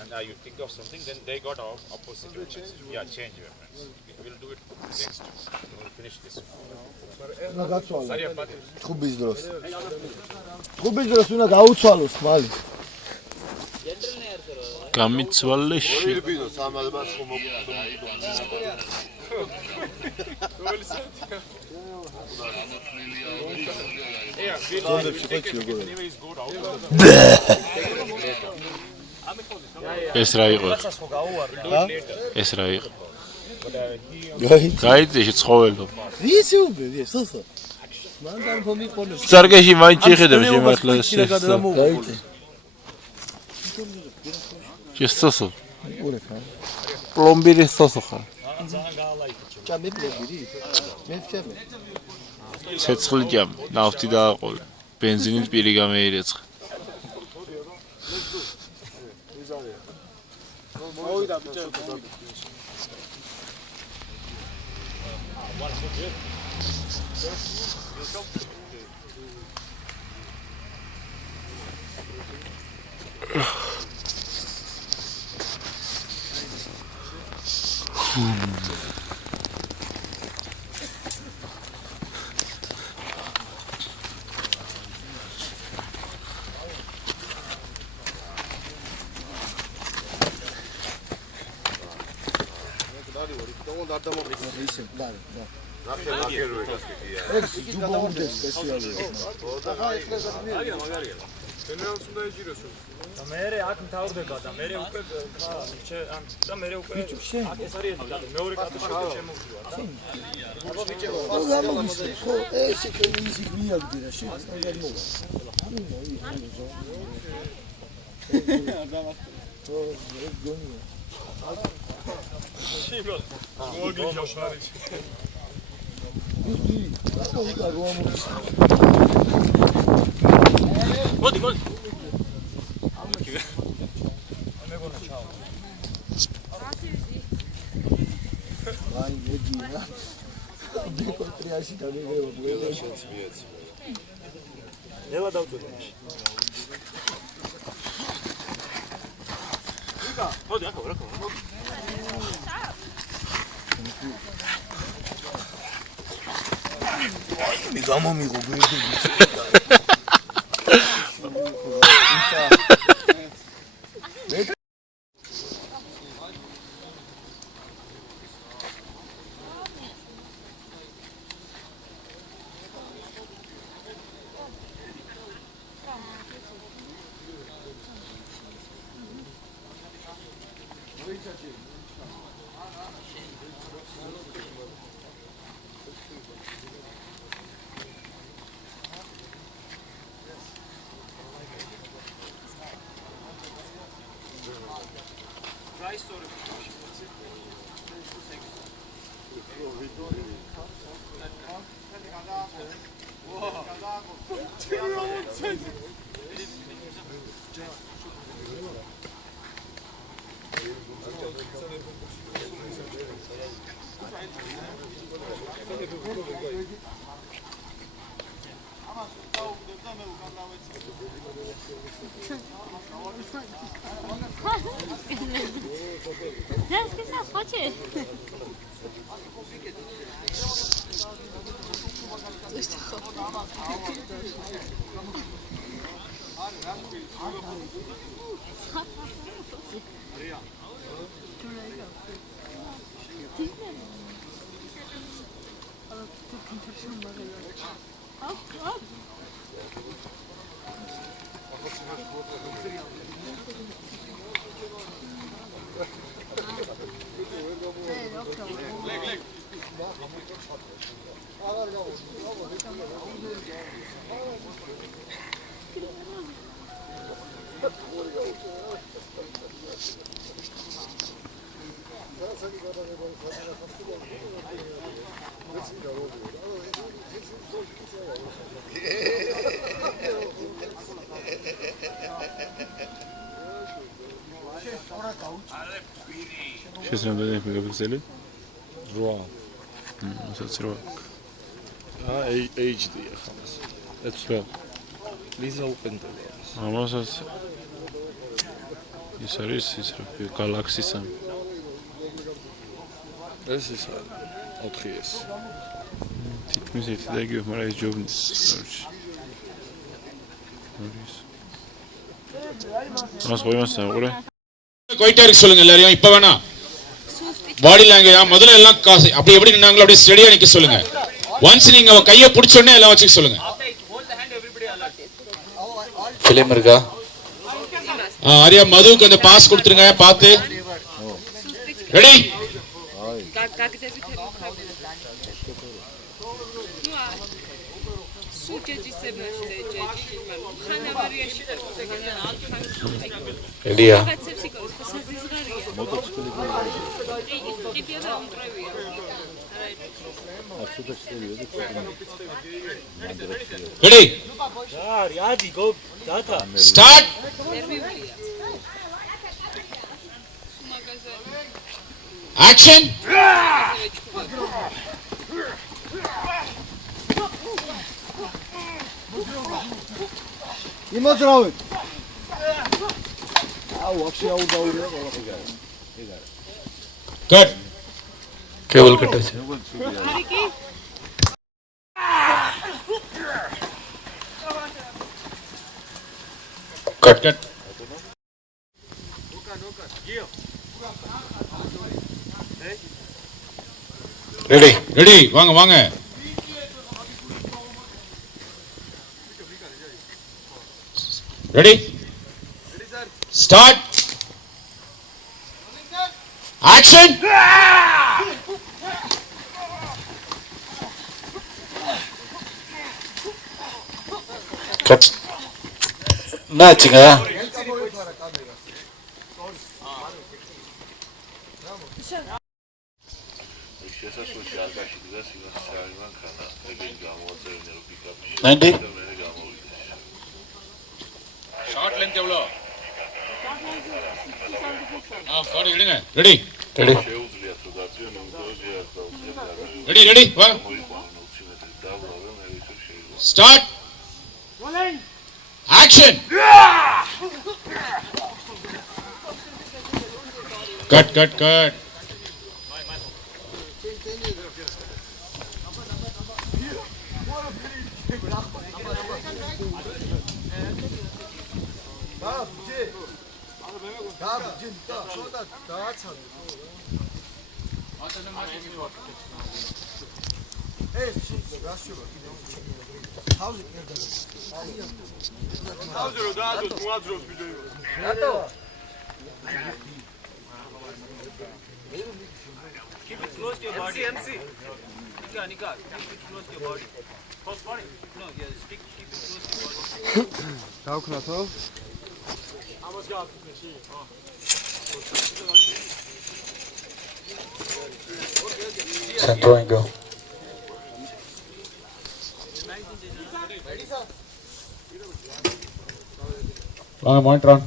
and you think of something. Then they got opposite weapons. Yeah, change weapons. We'll do it next. We'll finish this. თხუბის დროს უნდა გაუცვალოს ხმალი. გამიცვალე ში. ეს რა იყო? ეს რა იყო? გაიწეში ცხოველო. ისი უბე, სოსო. მან და მომიყონეს. სარგეში მაინც შეხედებ შემართლა ეს. გაიწე. შესოსო. პლომბირი სოსო ხარ. ჭამე პლომბირი. მე ვჭამე. ცეცხლი ჭამ, ნავთი დააყოლე. ბენზინით პირი გამეირეცხა. მოვიდა ბიჭო. მერე აქ მთავრდება და მერე უკვე და მერე უკვე აქ ეს არის მეორე კადრში შემოვიდა და ხო ეს ის მიაგდი რა შენ არ მოვა მოდი მოდი აი მეგინა დეკორტრიაში გამიგეო ბლეშენს ვიეც ნელა დავწოდე იკა მოდი აქ რა ქო მე გამომიღო გვერდი Leg. Сейчас надо megapixeli 8. That's right. HD ახალს. That's right. Please open the ამასაც ის არის ის რა Galaxy-სან. ეს ის 4S. თითქმის ერთი და იგივე, მაგრამ ეს ჯობნის სორჩი. მას ყოიმას აყურე. கோயிட்டாருக்கு சொல்லுங்க எல்லாரையும் இப்ப வேணா body language முதல்ல எல்லாம் அப்படி எப்படி நின்னாங்களோ அப்படியே ஸ்டெடியா நிக்க சொல்லுங்க ஒன்ஸ் நீங்க கையை பிடிச்ச உடனே எல்லாம் வச்சுக்க சொல்லுங்க ஃபிலிம் இருக்கா ஆரியா மதுவுக்கு அந்த பாஸ் கொடுத்துருங்க பார்த்து ready Elia. Ready? Yadi, go. Data. Start. Action. იმოძრავეთ. აუ, вообще აუდაურია ყველაფერი. Good. Cable cut আছে. Cut. Cut. Ready. Ready. வாங்க வாங்க. Ready? Start. Action. Cut. Matching ah. შესასვლელში აკაში დგას იმას საერთოდ ხანა ეგენი გამოაწერინე რო პიკაპში 90 short length எவ்வளவு sorry ready ready ready შეუძლიათ რომ დაწიონ იმდროჯერ და უცებ ready ready va start rolling action cut Keep it close to your body. MC. Nika, keep it close to your body. Close body? No, yeah, stick, keep it close to your body. დავქნათო? ამას გააფიქრე. Central angle. Long monitor on.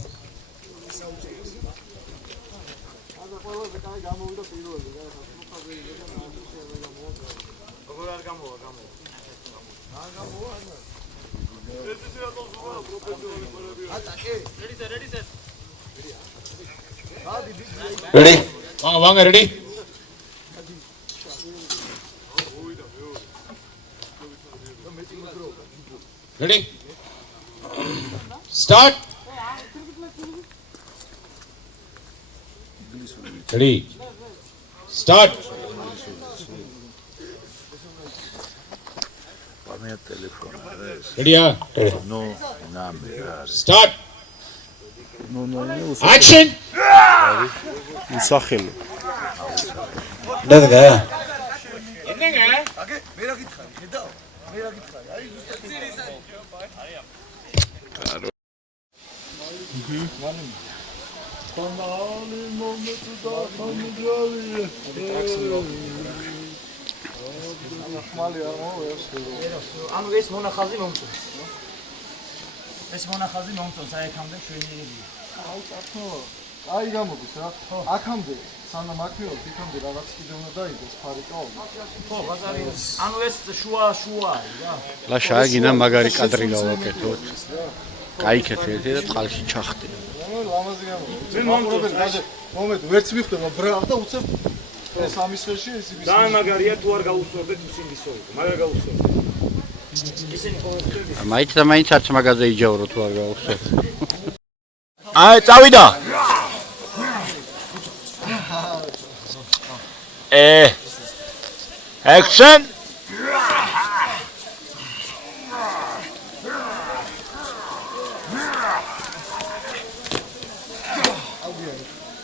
Ready? Vanga ready? Ready? Start. Ready? Start. პამია ტელეფონი ეს Ready? ნო ნამერა Start. ნო Action. უსახელო დადგა என்னங்க აგე მე რა გითხარი ხედავ მე რა გითხარი აი ზუსტად ანუ ეს მონახაზი მომწონს. ეს მონახაზი მომწონს, აი აქამდე შვენიერია. აუ წათო. აი გამოდის რა. აქამდე სანამ აქეო თვითონდე რაღაც კიდე უნდა დაიდეს ფარიკაო. ხო, ბაზარი. ანუ ეს შუა არის რა. ლაშა აგინა მაგარი კადრი გავაკეთოთ. გაიქეთ ერთი და წყალში ჩახტი. ლამაზი გამოდის. მომენტ ვერც მიხდება ბრალ და უცებ ეს ამის ხელში ეს ის. და მაგარია თუ არ გაუსწორდეთ ისინდისო. მაგარ გაუსწორდეთ. ისინი ყოველთვის მაინც და მაინც არც მაგაზე იჯავრო თუ არ გაუსწორდეთ. აი წავიდა. Action!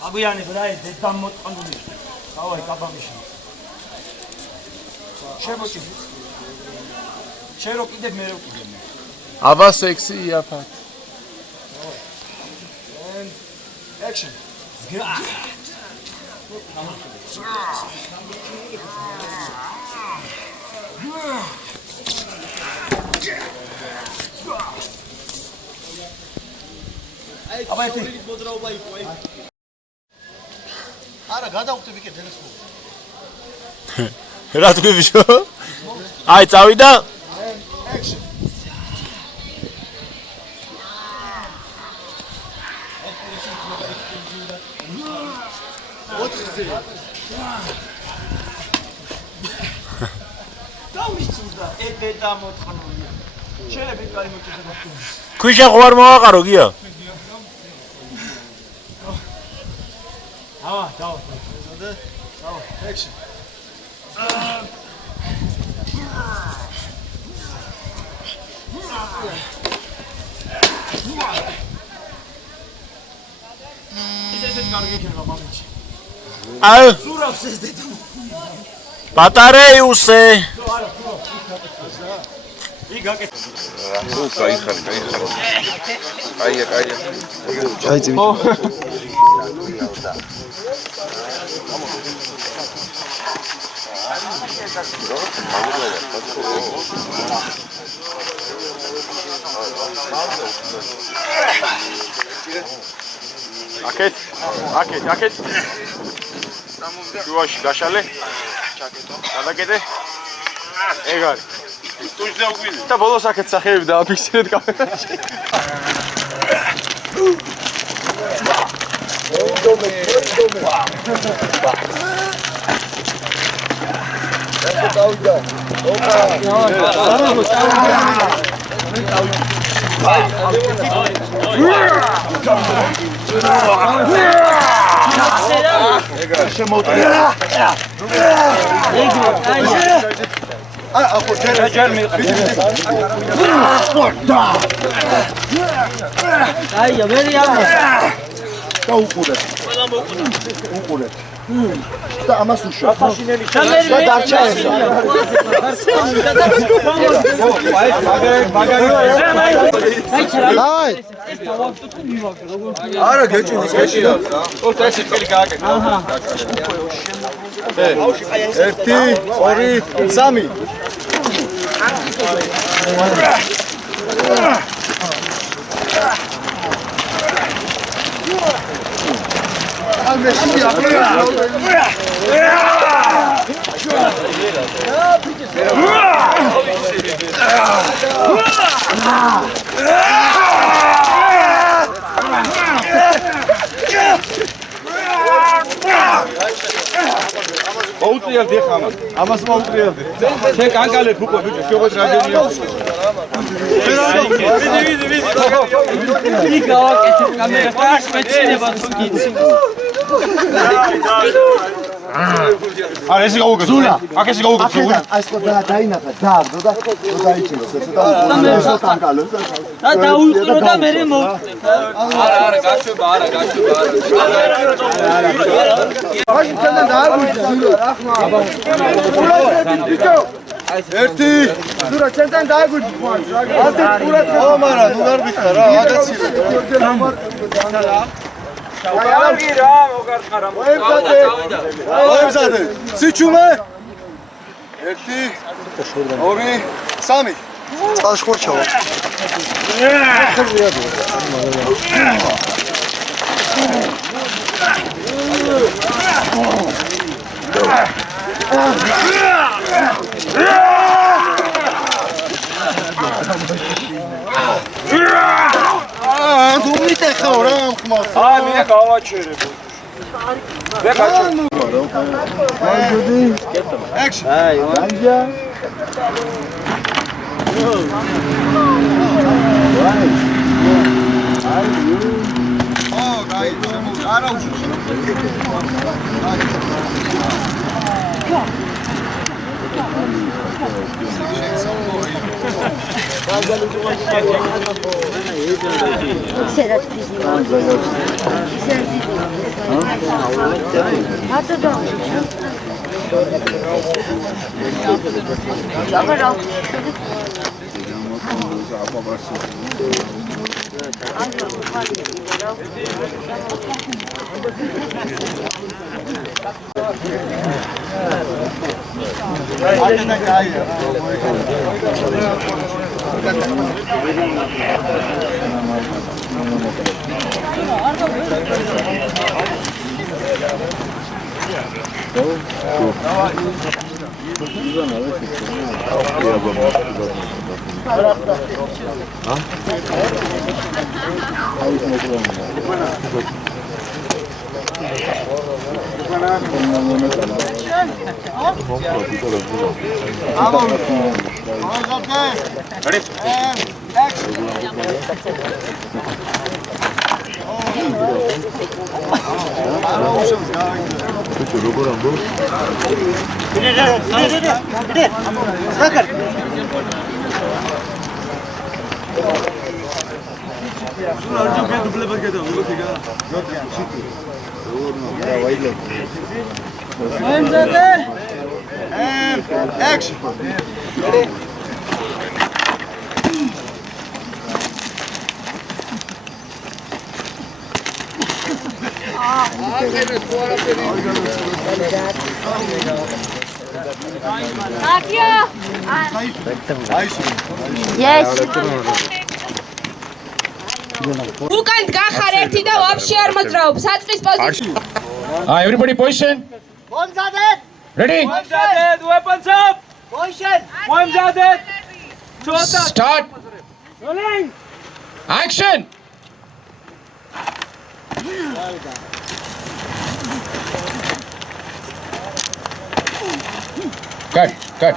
აგვიანებ რა ეს დამოტყანული. დავაი კაბამიში. შემოჭი. შერო კიდე მე რო კიდე. აბა სექსი იაფად. And action. აბა ეს მოძრაობა იყო აი. არა გადავხვდები კი ტელესკოპი. რა თქვი ბიჭო? აი წავიდა. Action. გამიწუდა ედე დამოტყნულია. შეიძლება კარი მოჭედება. ქვიშა ხო არ მოვაყარო გია? დავა. Action. ისეთ კარგი იქნება მამიჩი. აი ზურავს ეს დედა. ბატარეიუსე. კაია. ჩაიწივი. აკეთ. შუაში გაშალე. გადაკეთე. ეგ არის. ტუჯზე უგვილი. და ბოლოს აქეთ სახეები დააფიქსირეთ კამერაში. და ამას უშვა. და დარჩა ესა. არა გეჭირი. ოღონდ ეს წელი გააკეთე. 1 2 3 მოუწიალდი ხა ამას მოუწიალდი. შენ კანკალებ უკვე ბიჭო, შეგოთ რადენია. ვიდი გავაკეთე კამერა ფაშ მეცინება თუ გიცი. არა ეს გაუგებო. ზურა, აქ ეს გაუგებო. აი ეს და დაინახა, დააგდო და დაიჭიროს ეს და კანკალოს. და დაუწრო და მე მოვწევ. არა, გაშვება. აი ჩვენ და არ ვიცი ზურა, ახლა. ბიჭო ერთი ზურა ჩემთან დააგვიჭი ხوار რა მარა ნუ არ ვიხარ რა აგაცილე აიგი რა მოგარყარა მოემზადე სიჩუმე 1 2 3 წყალში ხორჩავა თუ მიტეხავ რა ამ ხმას აი მე გავაჩერებ მე გაჩერებ აიჯოდი ექშენ აი ვანჯა უკან გახარ ერთი და ვაფშე არ მოძრაობ საწყის პოზიცია Everybody position. მომზადეთ Ready? მომზადეთ weapons up position მომზადეთ ჩოთა Start. rolling Action. Cut.